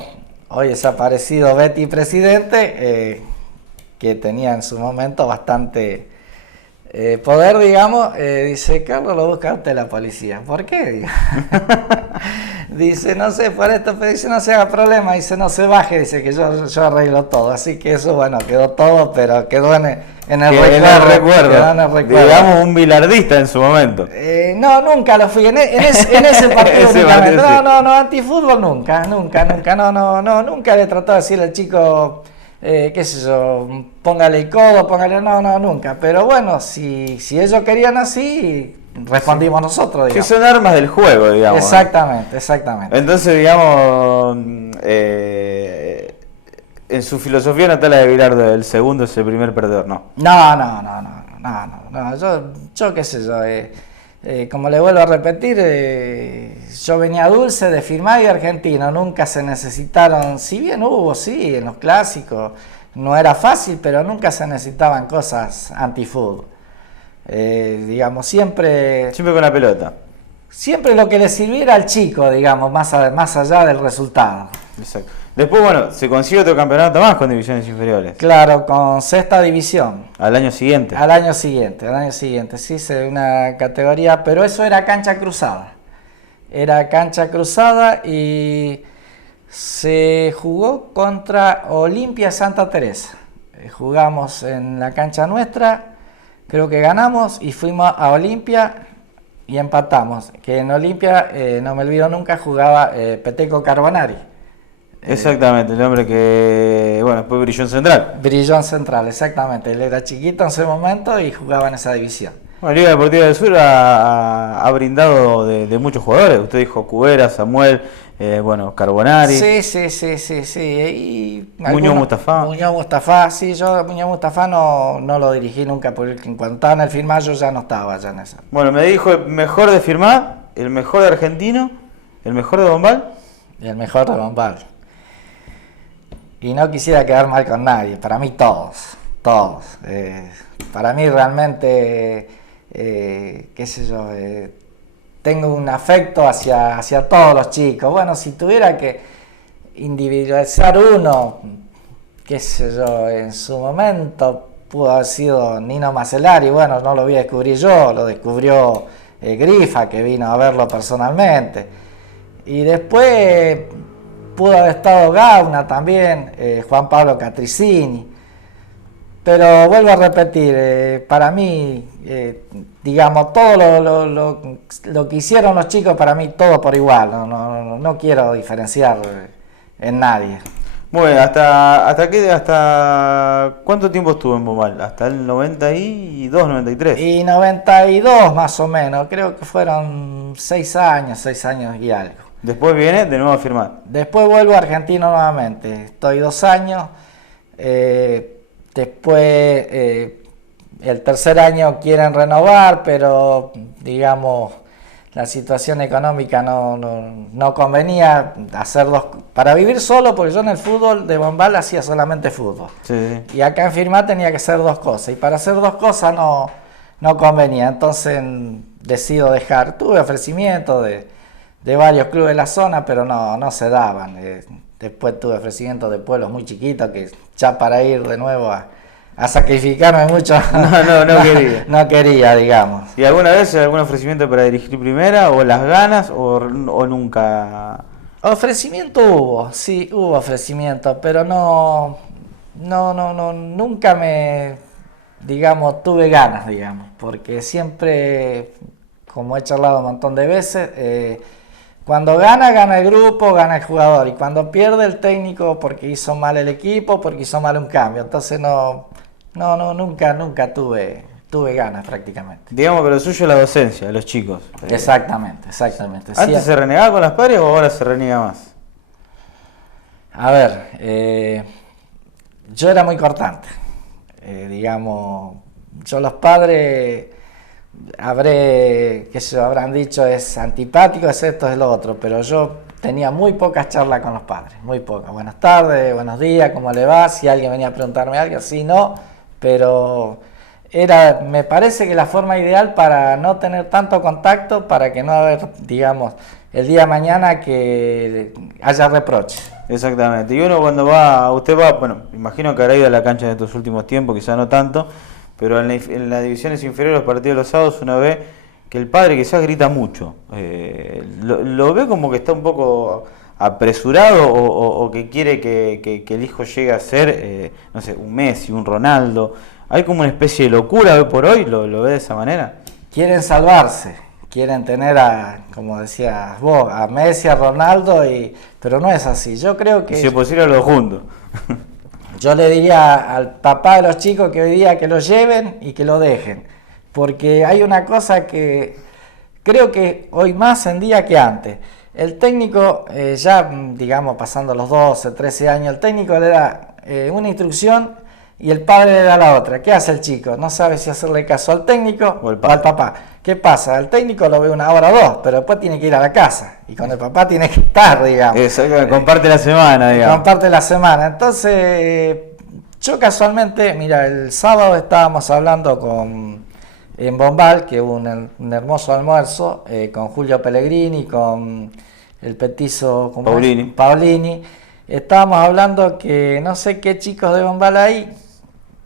hoy desaparecido Betty Presidente, que tenía en su momento bastante poder, digamos, dice, Carlos, lo busca usted la policía. ¿Por qué? Dice, no sé, por esto, pero dice, no se haga problema, dice, no se baje, dice que yo arreglo todo. Así que eso, bueno, quedó todo, pero quedó en el recuerdo. Digamos, un bilardista en su momento. No, nunca lo fui, en ese partido únicamente. No, antifútbol nunca, nunca le trató de decirle al chico, qué sé yo, póngale el codo, no, nunca. Pero bueno, si ellos querían así, respondimos nosotros, digamos. Que son armas del juego, digamos. Exactamente. Entonces, digamos, en su filosofía no está la de Bilardo, el segundo es el primer perdedor, ¿no? No, yo qué sé yo, como le vuelvo a repetir, yo venía dulce de firmar y argentino, nunca se necesitaron, si bien hubo, sí, en los clásicos, no era fácil, pero nunca se necesitaban cosas antifútbol. Digamos, siempre con la pelota. Siempre lo que le sirviera al chico, digamos, más allá del resultado. Exacto. Después, bueno, se consigue otro campeonato más con divisiones inferiores. Claro, con sexta división. Al año siguiente, sí, una categoría, pero eso era cancha cruzada. Y se jugó contra Olimpia Santa Teresa. Jugamos en la cancha nuestra, creo que ganamos y fuimos a Olimpia y empatamos. Que en Olimpia, no me olvido nunca, jugaba Peteco Carbonari. Exactamente, el hombre que, bueno, después brilló en Central. Brilló en Central, exactamente. Él era chiquito en ese momento y jugaba en esa división. Bueno, Liga Deportiva del Sur ha brindado de muchos jugadores. Usted dijo Cubera, Samuel, Carbonari. Sí. Y Muñoz Mustafa, sí, yo Muñoz Mustafa no lo dirigí nunca, porque cuando estaba en el Firmat yo ya no estaba ya en esa. Bueno, me dijo el mejor de Firmat, el mejor de Argentino, el mejor de Bombal. Y el mejor de Bombal. Y no quisiera quedar mal con nadie, para mí todos. Para mí realmente, qué sé yo, tengo un afecto hacia todos los chicos. Bueno, si tuviera que individualizar uno, qué sé yo, en su momento pudo haber sido Nino Macellari. Bueno, no lo voy a descubrir yo, lo descubrió Grifa, que vino a verlo personalmente. Y después pudo haber estado Gauna también, Juan Pablo Catricini. Pero vuelvo a repetir, para mí, digamos, todo lo que hicieron los chicos, para mí todo por igual. No quiero diferenciar en nadie. Bueno, ¿hasta cuánto tiempo estuvo en Bombal? Hasta el 92, 93. Y 92 más o menos, creo que fueron 6 años y algo. Después viene de nuevo a firmar. Después vuelvo a Argentino nuevamente, estoy 2 años, después el tercer año quieren renovar, pero digamos la situación económica no convenía hacer para vivir solo, porque yo en el fútbol de Bombal hacía solamente fútbol. Sí. Y acá en Firmat tenía que hacer 2 cosas, y para hacer 2 cosas no convenía, entonces decido dejar. Tuve ofrecimientos de varios clubes de la zona, pero no se daban. Después tuve ofrecimientos de pueblos muy chiquitos que ya para ir de nuevo a sacrificarme mucho No quería. no quería, digamos. ¿Y alguna vez algún ofrecimiento para dirigir primera, o las ganas, o nunca? Ofrecimiento hubo, sí, hubo ofrecimiento, pero nunca digamos, tuve ganas, digamos, porque siempre, como he charlado un montón de veces, cuando gana el grupo, gana el jugador, y cuando pierde el técnico porque hizo mal el equipo, porque hizo mal un cambio, entonces nunca tuve ganas prácticamente. Digamos que lo suyo es la docencia, de los chicos. Exactamente. ¿Antes se renegaba con las padres o ahora se reniega más? A ver, yo era muy cortante, digamos, yo los padres habrán dicho es antipático, es esto, es lo otro, pero yo tenía muy pocas charlas con los padres, muy pocas. Buenas tardes, buenos días, ¿cómo le va? Si alguien venía a preguntarme algo, sí, no, pero me parece que la forma ideal para no tener tanto contacto, para que no haber, digamos, el día de mañana que haya reproches. Exactamente. Y uno cuando usted va, bueno, imagino que habrá ido a la cancha en estos últimos tiempos, quizá no tanto, pero en las divisiones inferiores, los partidos de los sábados, uno ve que el padre quizás grita mucho. Lo ve como que está un poco apresurado, o que quiere que el hijo llegue a ser, no sé, un Messi, un Ronaldo. Hay como una especie de locura hoy por hoy, ¿lo ve de esa manera? Quieren salvarse, quieren tener como decías vos, a Messi, a Ronaldo, pero no es así. Yo creo que... Y si es posible, los juntos. Yo le diría al papá de los chicos que hoy día que lo lleven y que lo dejen, porque hay una cosa que creo que hoy más en día que antes. El técnico, ya digamos pasando los 12, 13 años, el técnico le da una instrucción y el padre le da la otra. ¿Qué hace el chico? No sabe si hacerle caso al técnico o al papá. ¿Qué pasa? El técnico lo ve 1 hora o 2, pero después tiene que ir a la casa y con el papá tiene que estar, digamos. Eso, comparte la semana, digamos. Comparte la semana. Entonces, yo casualmente, mira, el sábado estábamos hablando en Bombal, que hubo un hermoso almuerzo con Julio Pellegrini, con el petizo Paulini. Estábamos hablando que no sé qué chicos de Bombal hay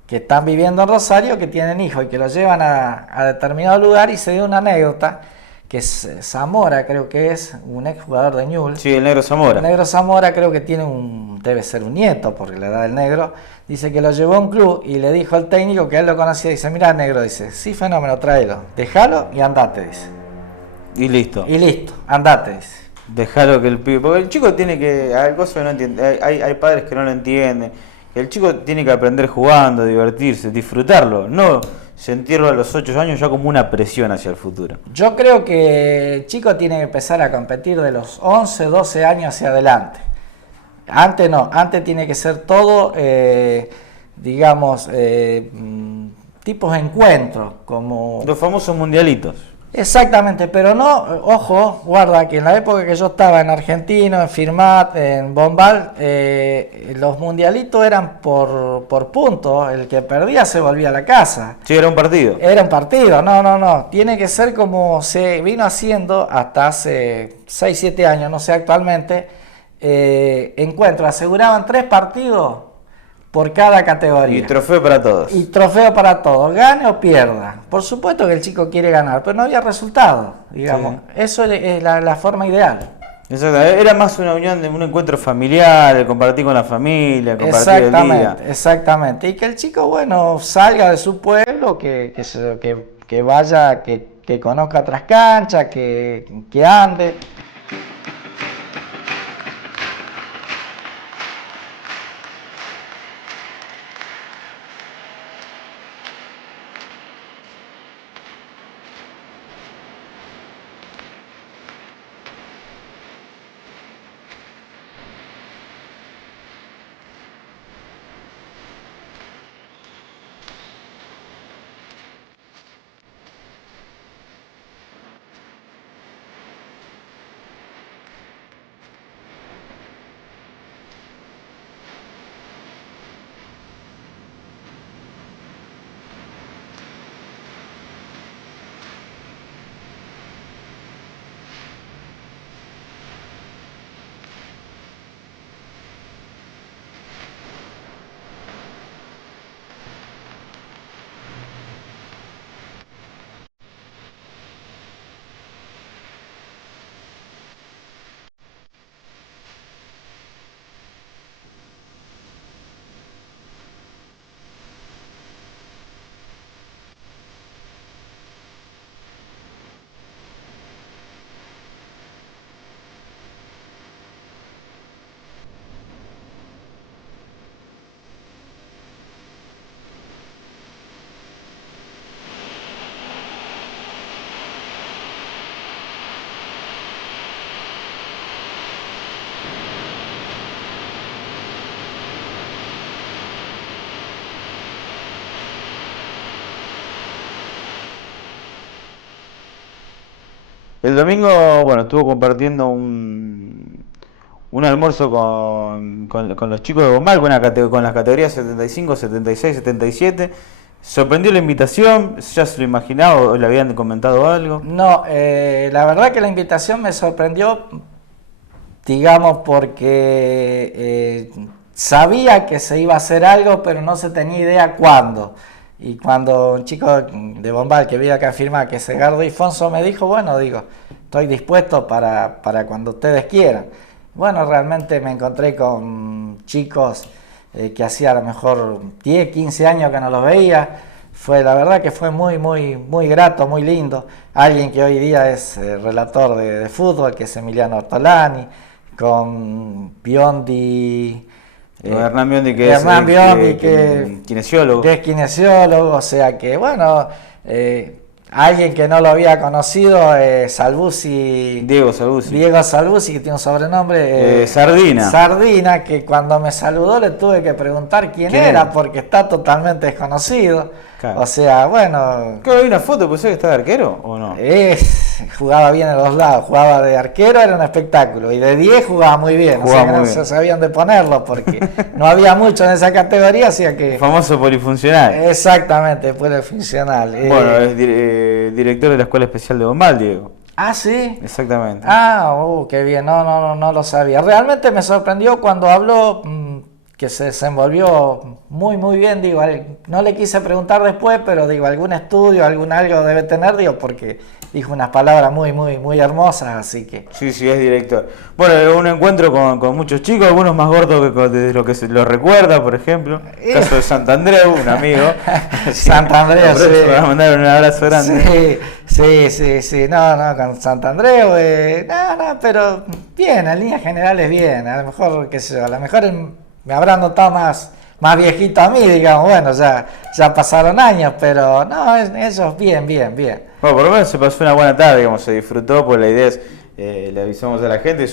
que están viviendo en Rosario, que tienen hijos y que los llevan a determinado lugar, y se dio una anécdota que es Zamora, creo que es un ex jugador de Newell's. Sí, el Negro Zamora. El Negro Zamora creo que debe ser un nieto, porque la edad del Negro. Dice que lo llevó a un club y le dijo al técnico que él lo conocía. Dice, mira, Negro, dice, sí, fenómeno, tráelo, déjalo y andate, dice. Y listo. Y listo, andate, dice. Déjalo que el pibe, porque el chico tiene que, hay cosas que no entiende, hay padres que no lo entienden. El chico tiene que aprender jugando, divertirse, disfrutarlo, no sentirlo a los 8 años ya como una presión hacia el futuro. Yo creo que el chico tiene que empezar a competir de los 11, 12 años hacia adelante. Antes no, antes tiene que ser todo, digamos, tipos de encuentros, como... Los famosos mundialitos. Exactamente, pero no, ojo, guarda que en la época que yo estaba en Argentino, en Firmat, en Bombal, los mundialitos eran por puntos, el que perdía se volvía a la casa. Sí, era un partido. Era un partido, no, tiene que ser como se vino haciendo hasta hace 6, 7 años, no sé actualmente, encuentros, aseguraban 3 partidos por cada categoría. Y trofeo para todos. Y trofeo para todos, gane o pierda. Por supuesto que el chico quiere ganar, pero no había resultado, digamos. Sí. Eso es la forma ideal. Exacto. Era más una unión, de un encuentro familiar, compartir con la familia, compartir el día. Exactamente. Y que el chico, bueno, salga de su pueblo, que vaya, que conozca otras canchas, que ande. El domingo, bueno, estuvo compartiendo un almuerzo con los chicos de Bombal, con las categorías 75, 76, 77. ¿Sorprendió la invitación? ¿Ya se lo imaginaba o le habían comentado algo? No, la verdad que la invitación me sorprendió, digamos, porque sabía que se iba a hacer algo, pero no se tenía idea cuándo. Y cuando un chico de Bombal que vive acá afirma que es Edgardo Ifonso me dijo, bueno, digo, estoy dispuesto para cuando ustedes quieran. Bueno, realmente me encontré con chicos que hacía a lo mejor 10, 15 años que no los veía. La verdad que fue muy grato, muy lindo. Alguien que hoy día es relator de fútbol, que es Emiliano Ortolani, con Biondi. Hernán Biondi, Hernán Biondi, que kinesiólogo. Que es kinesiólogo, o sea que, bueno, alguien que no lo había conocido, Salvucci. Diego Salvucci. Diego Salvucci, que tiene un sobrenombre. Sardina. Sardina, que cuando me saludó le tuve que preguntar quién era, porque está totalmente desconocido. Claro. O sea, bueno. Creo que hay una foto, ¿puede ser que está de arquero o no? Jugaba bien en los lados, jugaba de arquero, era un espectáculo, y de 10 jugaba muy bien, o sea que no se sabían de ponerlo porque no había mucho en esa categoría, hacía que... El famoso polifuncional. Exactamente, polifuncional. Bueno, es director de la Escuela Especial de Bombal, Diego. Ah, ¿sí? Exactamente. Qué bien, no lo sabía. Realmente me sorprendió cuando habló, que se desenvolvió muy bien, digo, no le quise preguntar después, pero digo, algún estudio, algo debe tener, digo, porque dijo unas palabras muy hermosas, así que... Sí, es director. Bueno, un encuentro con muchos chicos, algunos más gordos de lo que se lo recuerda, por ejemplo. El caso de Santandreu, un amigo. Santandreu, sí. Para mandar un abrazo grande. Sí, no, con Santandreu, pero bien, en líneas generales bien, a lo mejor, qué sé yo, a lo mejor me habrán notado más viejito a mí, digamos, bueno, ya pasaron años, pero no, ellos bien. Bueno, por lo menos se pasó una buena tarde, digamos, se disfrutó, pues la idea es, le avisamos a la gente,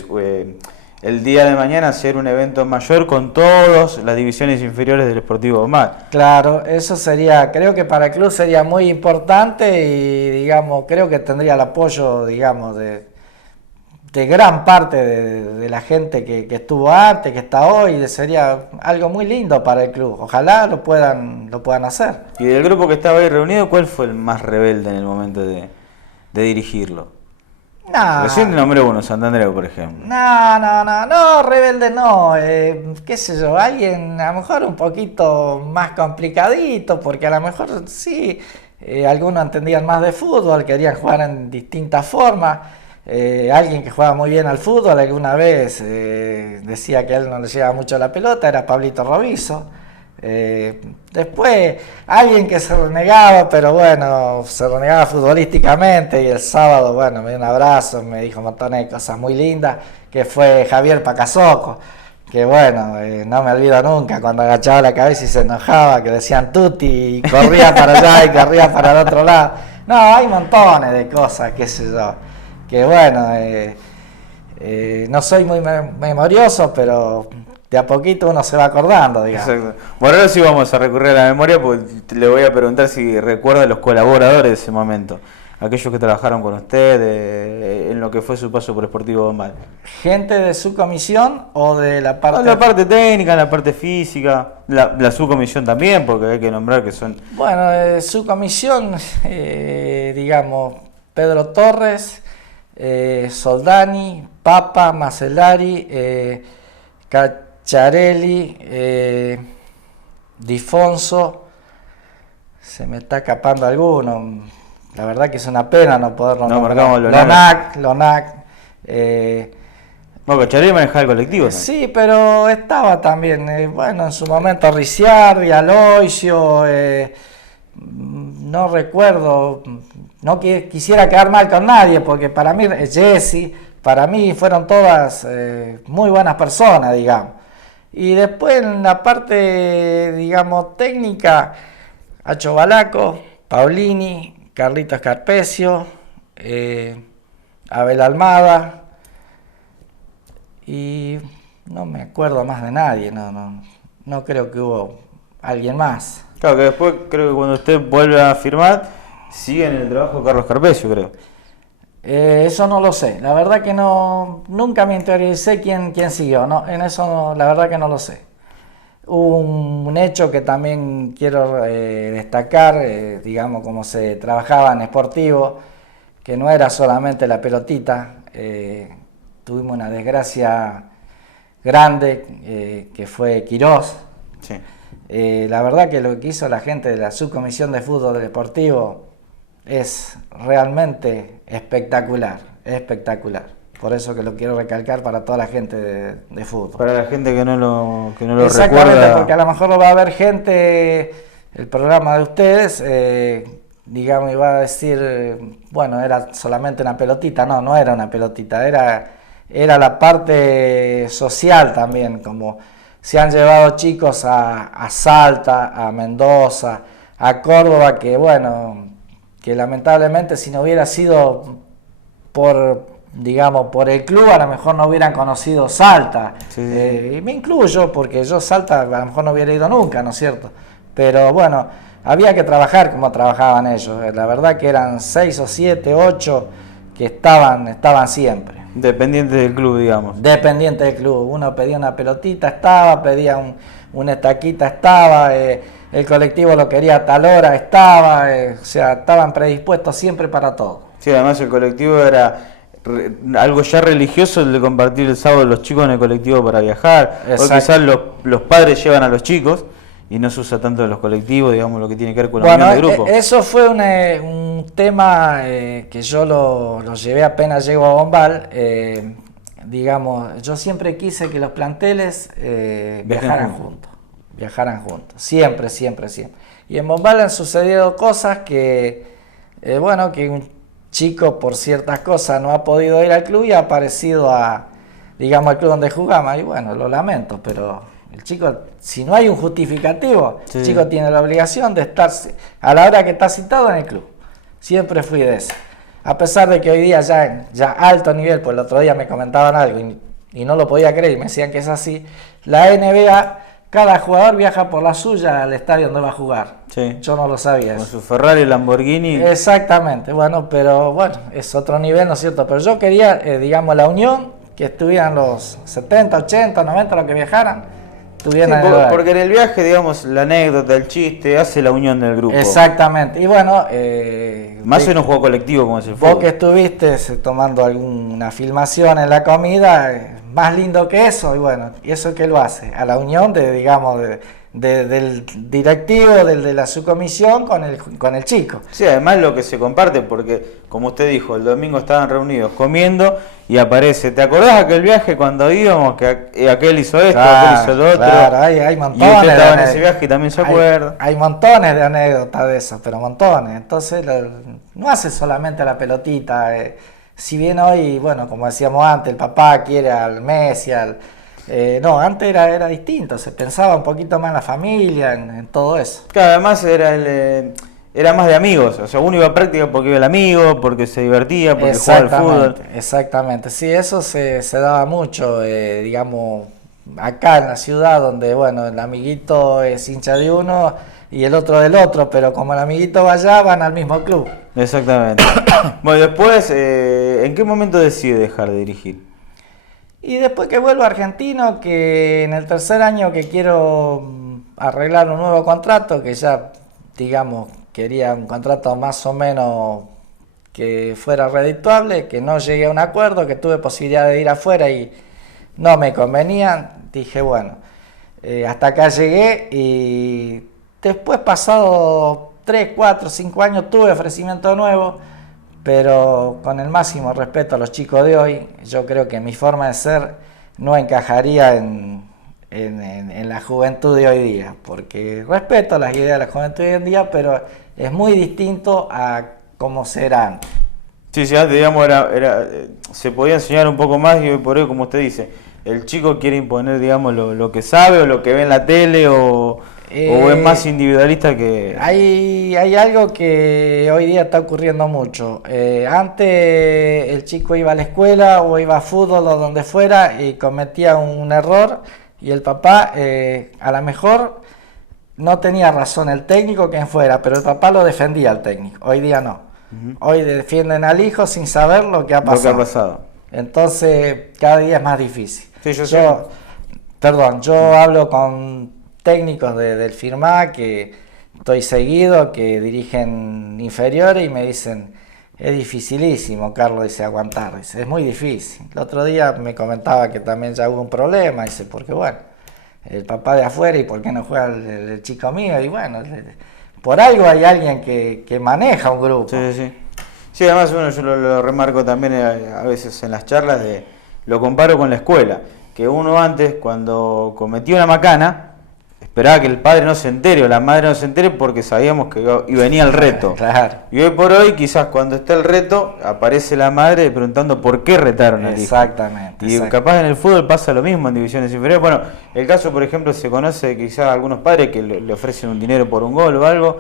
el día de mañana hacer un evento mayor con todas las divisiones inferiores del Sportivo Bombal. Claro, eso sería, creo que para el club sería muy importante y, digamos, creo que tendría el apoyo, digamos, de gran parte de la gente que estuvo antes, que está hoy, sería algo muy lindo para el club. Ojalá lo puedan hacer. Y del grupo que estaba ahí reunido, ¿cuál fue el más rebelde en el momento de dirigirlo? No. Recién nombré uno, Santandreu, por ejemplo. No, rebelde no. Qué sé yo, alguien a lo mejor un poquito más complicadito, porque a lo mejor sí, algunos entendían más de fútbol, querían jugar en distintas formas. Alguien que juega muy bien al fútbol alguna vez decía que a él no le llegaba mucho la pelota, era Pablito Rovizo. Después alguien que se renegaba, pero bueno, se renegaba futbolísticamente, y el sábado, bueno, me dio un abrazo, me dijo un montón de cosas muy lindas, que fue Javier Pacasoco, que bueno, no me olvido nunca cuando agachaba la cabeza y se enojaba, que decían tutti, y corría para allá y corría para el otro lado. No, hay montones de cosas, qué sé yo, que bueno, no soy muy memorioso, pero de a poquito uno se va acordando, digamos. Exacto. Bueno, ahora sí vamos a recurrir a la memoria, porque le voy a preguntar si recuerda a los colaboradores de ese momento, aquellos que trabajaron con usted en lo que fue su paso por Sportivo Bombal. ¿Gente de su comisión o de la parte...? La parte técnica, la parte física, la subcomisión también, porque hay que nombrar que son... Bueno, su comisión, digamos, Pedro Torres, Soldani, Papa, Macellari, Cacciarelli, Difonso, se me está escapando alguno, la verdad que es una pena no poderlo nombrar. Lonac. No, Cacciarelli manejaba el colectivo, ¿no? Sí, pero estaba también, bueno, en su momento Ricciardi, Aloisio, no recuerdo, no quisiera quedar mal con nadie, porque para mí, Jesse, para mí fueron todas muy buenas personas, digamos. Y después en la parte, digamos, técnica, Acho Balaco, Paulini, Carlito Escarpecio, Abel Almada, y no me acuerdo más de nadie, no creo que hubo alguien más. Claro, que después creo que cuando usted vuelve a firmar, sigue en el trabajo Carlos Carpecio, creo. Eso no lo sé, la verdad que no, nunca me interioricé quién siguió, no, en eso la verdad que no lo sé. Un hecho que también quiero destacar, digamos, como se trabajaba en Sportivo, que no era solamente la pelotita, tuvimos una desgracia grande, que fue Quirós. Sí. La verdad que lo que hizo la gente de la subcomisión de fútbol del Sportivo es realmente espectacular, espectacular. Por eso que lo quiero recalcar para toda la gente de fútbol. Para la gente que no lo Exactamente, recuerda. porque a lo mejor lo va a ver gente, el programa de ustedes, digamos, iba a decir, bueno, era solamente una pelotita. No, no era una pelotita, era la parte social también, como se han llevado chicos a Salta, a Mendoza, a Córdoba, que bueno, que lamentablemente si no hubiera sido digamos, por el club, a lo mejor no hubieran conocido Salta. Sí. Y me incluyo, porque yo Salta a lo mejor no hubiera ido nunca, ¿no es cierto? Pero bueno, había que trabajar como trabajaban ellos. La verdad que eran 6 o 7, 8 que estaban siempre. Dependiente del club, digamos. Dependiente del club. Uno pedía una pelotita, estaba, pedía una estaquita, estaba, el colectivo lo quería a tal hora, estaba, o sea, estaban predispuestos siempre para todo. Sí, además el colectivo era algo ya religioso, el de compartir el sábado los chicos en el colectivo para viajar. Hoy quizás los padres llevan a los chicos y no se usa tanto en los colectivos, digamos, lo que tiene que ver con la unión de grupo. Eso fue un tema que yo lo llevé apenas llego a Bombal. Digamos, yo siempre quise que los planteles viajaran juntos, siempre. Y en Bombal han sucedido cosas que, bueno, que un chico por ciertas cosas no ha podido ir al club y ha aparecido digamos, al club donde jugamos. Y bueno, lo lamento, pero el chico, si no hay un justificativo, sí, el chico tiene la obligación de estar a la hora que está citado en el club. Siempre fui de eso. A pesar de que hoy día ya alto nivel, pues el otro día me comentaban algo y no lo podía creer, me decían que es así. La NBA, cada jugador viaja por la suya al estadio donde va a jugar. Sí. Yo no lo sabía. Con su Ferrari, Lamborghini. Exactamente, bueno, pero bueno, es otro nivel, ¿no es cierto? Pero yo quería, digamos, la unión, que estuvieran los 70, 80, 90, los que viajaran. Sí, porque en el viaje, digamos, la anécdota, el chiste, hace la unión del grupo. Exactamente, y bueno... más en un juego colectivo como es el fútbol. Vos que estuviste tomando alguna filmación en la comida, más lindo que eso, y bueno, y eso que lo hace, a la unión digamos, del directivo, de la subcomisión con el chico. Sí, además lo que se comparte, porque como usted dijo, el domingo estaban reunidos comiendo y aparece, ¿te acordás aquel viaje cuando íbamos que aquel hizo esto, aquel hizo lo otro? Claro, hay montones. Y usted estaba en ese viaje y también se acuerda. Hay montones de anécdotas de eso, pero montones. Entonces no hace solamente la pelotita. Si bien hoy, bueno, como decíamos antes, el papá quiere al Messi, no, antes era distinto, se pensaba un poquito más en la familia, en todo eso. Claro, además era más de amigos, o sea, uno iba a práctica porque iba el amigo, porque se divertía, porque jugaba al fútbol. Exactamente, sí, eso se daba mucho, digamos, acá en la ciudad, donde, bueno, el amiguito es hincha de uno y el otro del otro, pero como el amiguito va allá, van al mismo club. Exactamente. Bueno, después, ¿en qué momento decide dejar de dirigir? Y después que vuelvo a Argentino, que en el tercer año que quiero arreglar un nuevo contrato, que ya, digamos, quería un contrato más o menos que fuera redituable, que no llegué a un acuerdo, que tuve posibilidad de ir afuera y no me convenía, dije, bueno, hasta acá llegué y después pasado 3, 4, 5 años tuve ofrecimiento nuevo. Pero con el máximo respeto a los chicos de hoy, yo creo que mi forma de ser no encajaría en la juventud de hoy día, porque respeto las ideas de la juventud de hoy en día, pero es muy distinto a cómo será antes. Sí, antes, digamos, se podía enseñar un poco más y hoy por hoy, como usted dice, el chico quiere imponer, digamos, lo que sabe o lo que ve en la tele o es más individualista que... Hay algo que hoy día está ocurriendo mucho. Antes el chico iba a la escuela o iba a fútbol o donde fuera y cometía un error y el papá a lo mejor no tenía razón el técnico quien fuera, pero el papá lo defendía al técnico. Hoy día no. Hoy defienden al hijo sin saber lo que ha pasado. Lo que ha pasado. Entonces, cada día es más difícil. Sí, yo sé. Yo hablo con técnicos del Firmat que estoy seguido, que dirigen inferiores y me dicen, es dificilísimo, Carlos, dice, aguantar, dice, es muy difícil. El otro día me comentaba que también ya hubo un problema, dice, porque bueno, el papá de afuera y por qué no juega el chico mío, y bueno, por algo hay alguien que maneja un grupo. Sí. Sí, además yo lo remarco también a veces en las charlas, lo comparo con la escuela, que uno antes cuando cometía una macana, esperaba que el padre no se entere o la madre no se entere porque sabíamos que y venía el reto. Claro. Y hoy por hoy, quizás cuando está el reto, aparece la madre preguntando por qué retaron al hijo. Exactamente. Y capaz en el fútbol pasa lo mismo en divisiones inferiores. Bueno, el caso, por ejemplo, se conoce quizás algunos padres que le ofrecen un dinero por un gol o algo.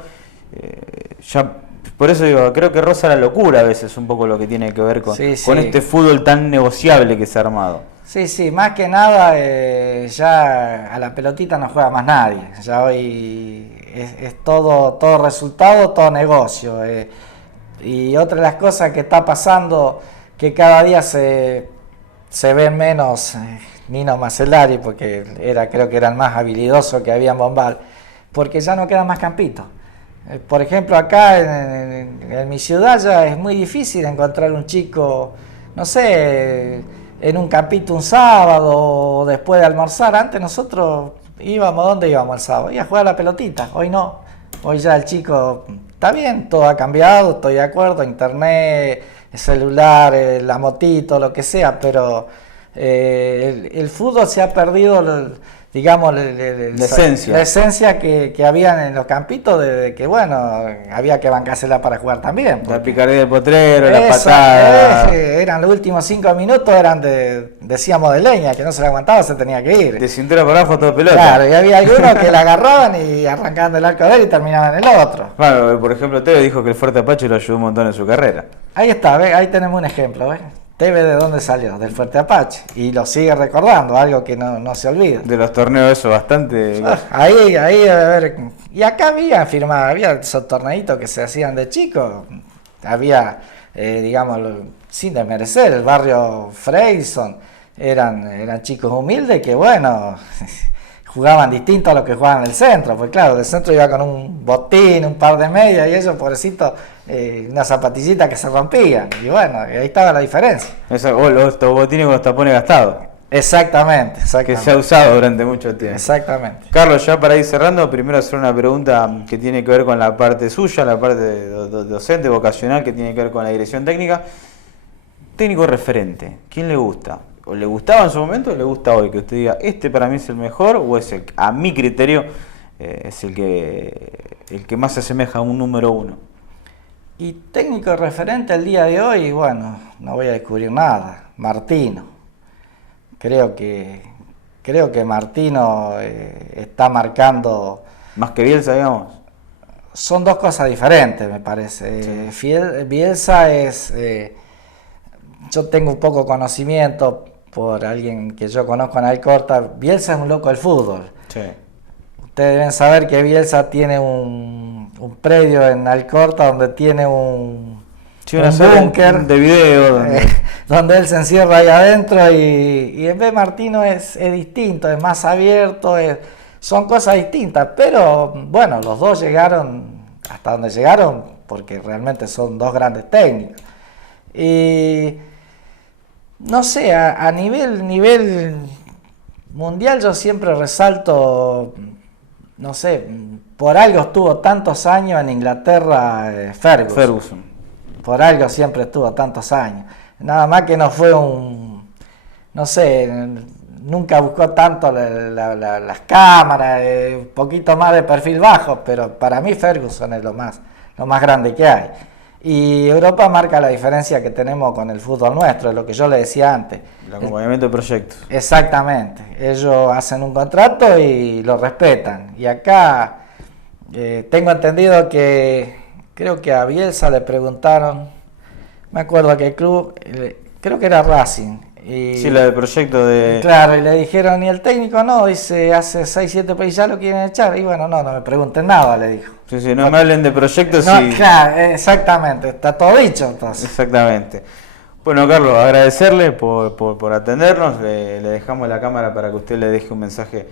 Ya por eso digo, creo que roza la locura a veces un poco lo que tiene que ver con este fútbol tan negociable que se ha armado. Sí, más que nada ya a la pelotita no juega más nadie. Ya hoy es todo resultado, todo negocio. Y otra de las cosas que está pasando, que cada día se ve menos Nino Macellari, porque creo que era el más habilidoso que había en Bombal, porque ya no quedan más campitos. Por ejemplo, acá en mi ciudad ya es muy difícil encontrar un chico, no sé, en un campito un sábado o después de almorzar. Antes nosotros íbamos, ¿dónde íbamos el sábado? Iba a jugar a la pelotita. Hoy no. Hoy ya el chico, está bien, todo ha cambiado, estoy de acuerdo, internet, el celular, la motito, lo que sea, pero el fútbol se ha perdido, digamos, la esencia que había en los campitos, de que, bueno, había que bancársela para jugar también. La picardía del potrero, la patada. Eran los últimos 5 minutos, decíamos de leña, que no se la aguantaba, se tenía que ir. De cintura para abajo todo pelota. Claro, y había algunos que la agarraban y arrancaban del arco de él y terminaban en el otro. Claro, por ejemplo, Teve dijo que el Fuerte Apache lo ayudó un montón en su carrera. Ahí está, ahí tenemos un ejemplo, ¿ves? Teve de dónde salió, del Fuerte Apache, y lo sigue recordando, algo que no se olvida. De los torneos eso bastante... Ahí, a ver, y acá había esos torneitos que se hacían de chicos, había, digamos, sin desmerecer, el barrio Freyson, eran chicos humildes que, bueno, jugaban distinto a lo que jugaban en el centro, pues claro, del centro iba con un botín, un par de medias y ellos, pobrecitos, una zapatillita que se rompía, y bueno, ahí estaba la diferencia. Los botines con los tapones gastados. Exactamente. Que se ha usado durante mucho tiempo. Exactamente. Carlos, ya para ir cerrando, primero hacer una pregunta que tiene que ver con la parte suya, la parte docente, vocacional, que tiene que ver con la dirección técnica. Técnico referente, ¿quién le gusta? ¿O le gustaba en su momento o le gusta hoy? Que usted diga, este para mí es el mejor, o es a mi criterio, es el que más se asemeja a un número uno. Y técnico referente el día de hoy, bueno, no voy a descubrir nada. Martino. Creo que Martino está marcando... ¿Más que Bielsa, digamos? Son dos cosas diferentes, me parece. Sí. Bielsa es... yo tengo un poco conocimiento por alguien que yo conozco en Alcorta. Bielsa es un loco del fútbol. Sí. Ustedes deben saber que Bielsa tiene un predio en Alcorta donde tiene un búnker de video donde él se encierra ahí adentro, y en vez Martino es distinto, es más abierto, son cosas distintas, pero bueno, los dos llegaron hasta donde llegaron porque realmente son dos grandes técnicos. Y no sé, a nivel mundial yo siempre resalto, no sé, por algo estuvo tantos años en Inglaterra Ferguson. Por algo siempre estuvo tantos años. Nada más que no fue no sé, nunca buscó tanto las cámaras, un poquito más de perfil bajo, pero para mí Ferguson es lo más grande que hay. Y Europa marca la diferencia que tenemos con el fútbol nuestro, es lo que yo le decía antes. El acompañamiento de proyectos. Exactamente. Ellos hacen un contrato y lo respetan. Y acá tengo entendido que creo que a Bielsa le preguntaron, me acuerdo que el club, creo que era Racing, Y, Sí, la del proyecto de... claro, y le dijeron, ¿y el técnico no? Dice, hace 6-7 países ya lo quieren echar. Y bueno, no me pregunten nada, le dijo. Sí, sí, no me hablen de proyectos No, y... claro, exactamente, está todo dicho entonces. Exactamente. Bueno, Carlos, agradecerle por atendernos. Le dejamos la cámara para que usted le deje un mensaje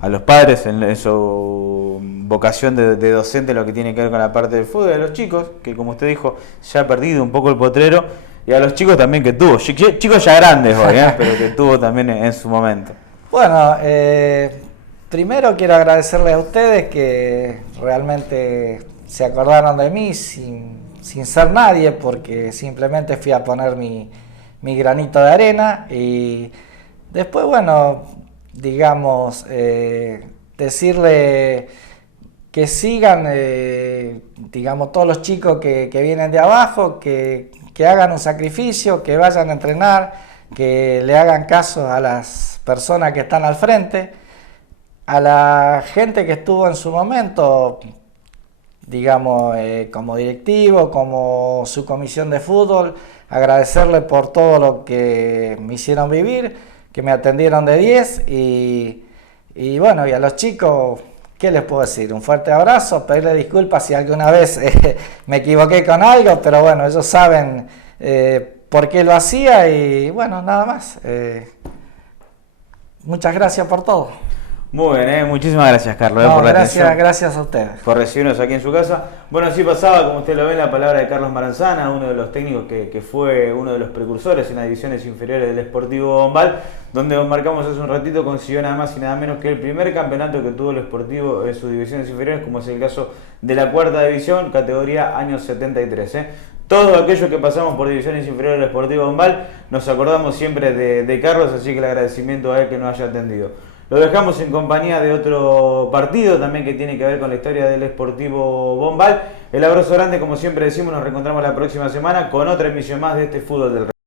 a los padres en su vocación de docente, lo que tiene que ver con la parte del fútbol, a los chicos, que como usted dijo, ya ha perdido un poco el potrero, y a los chicos también que tuvo, chicos ya grandes hoy, pero que tuvo también en su momento. Bueno, primero quiero agradecerles a ustedes que realmente se acordaron de mí sin ser nadie, porque simplemente fui a poner mi granito de arena. Y después, bueno, digamos, decirle que sigan, digamos, todos los chicos que vienen de abajo, que hagan un sacrificio, que vayan a entrenar, que le hagan caso a las personas que están al frente, a la gente que estuvo en su momento, digamos, como directivo, como su comisión de fútbol, agradecerle por todo lo que me hicieron vivir, que me atendieron de 10 y bueno, y a los chicos, ¿qué les puedo decir? Un fuerte abrazo, pedirle disculpas si alguna vez me equivoqué con algo, pero bueno, ellos saben por qué lo hacía y bueno, nada más. Muchas gracias por todo. Muy bien, muchísimas gracias, Carlos, No, por la atención. gracias a ustedes. Por recibirnos aquí en su casa. Bueno, así pasaba, como usted lo ve, la palabra de Carlos Maranzana, uno de los técnicos que fue uno de los precursores en las divisiones inferiores del Sportivo Bombal, donde marcamos hace un ratito, consiguió nada más y nada menos que el primer campeonato que tuvo el Sportivo en sus divisiones inferiores, como es el caso de la cuarta división, categoría años 73. Todos aquellos que pasamos por divisiones inferiores del Sportivo Bombal, nos acordamos siempre de Carlos, así que el agradecimiento a él que nos haya atendido. Lo dejamos en compañía de otro partido también que tiene que ver con la historia del Sportivo Bombal. El abrazo grande, como siempre decimos, nos reencontramos la próxima semana con otra emisión más de este Fútbol del Rey.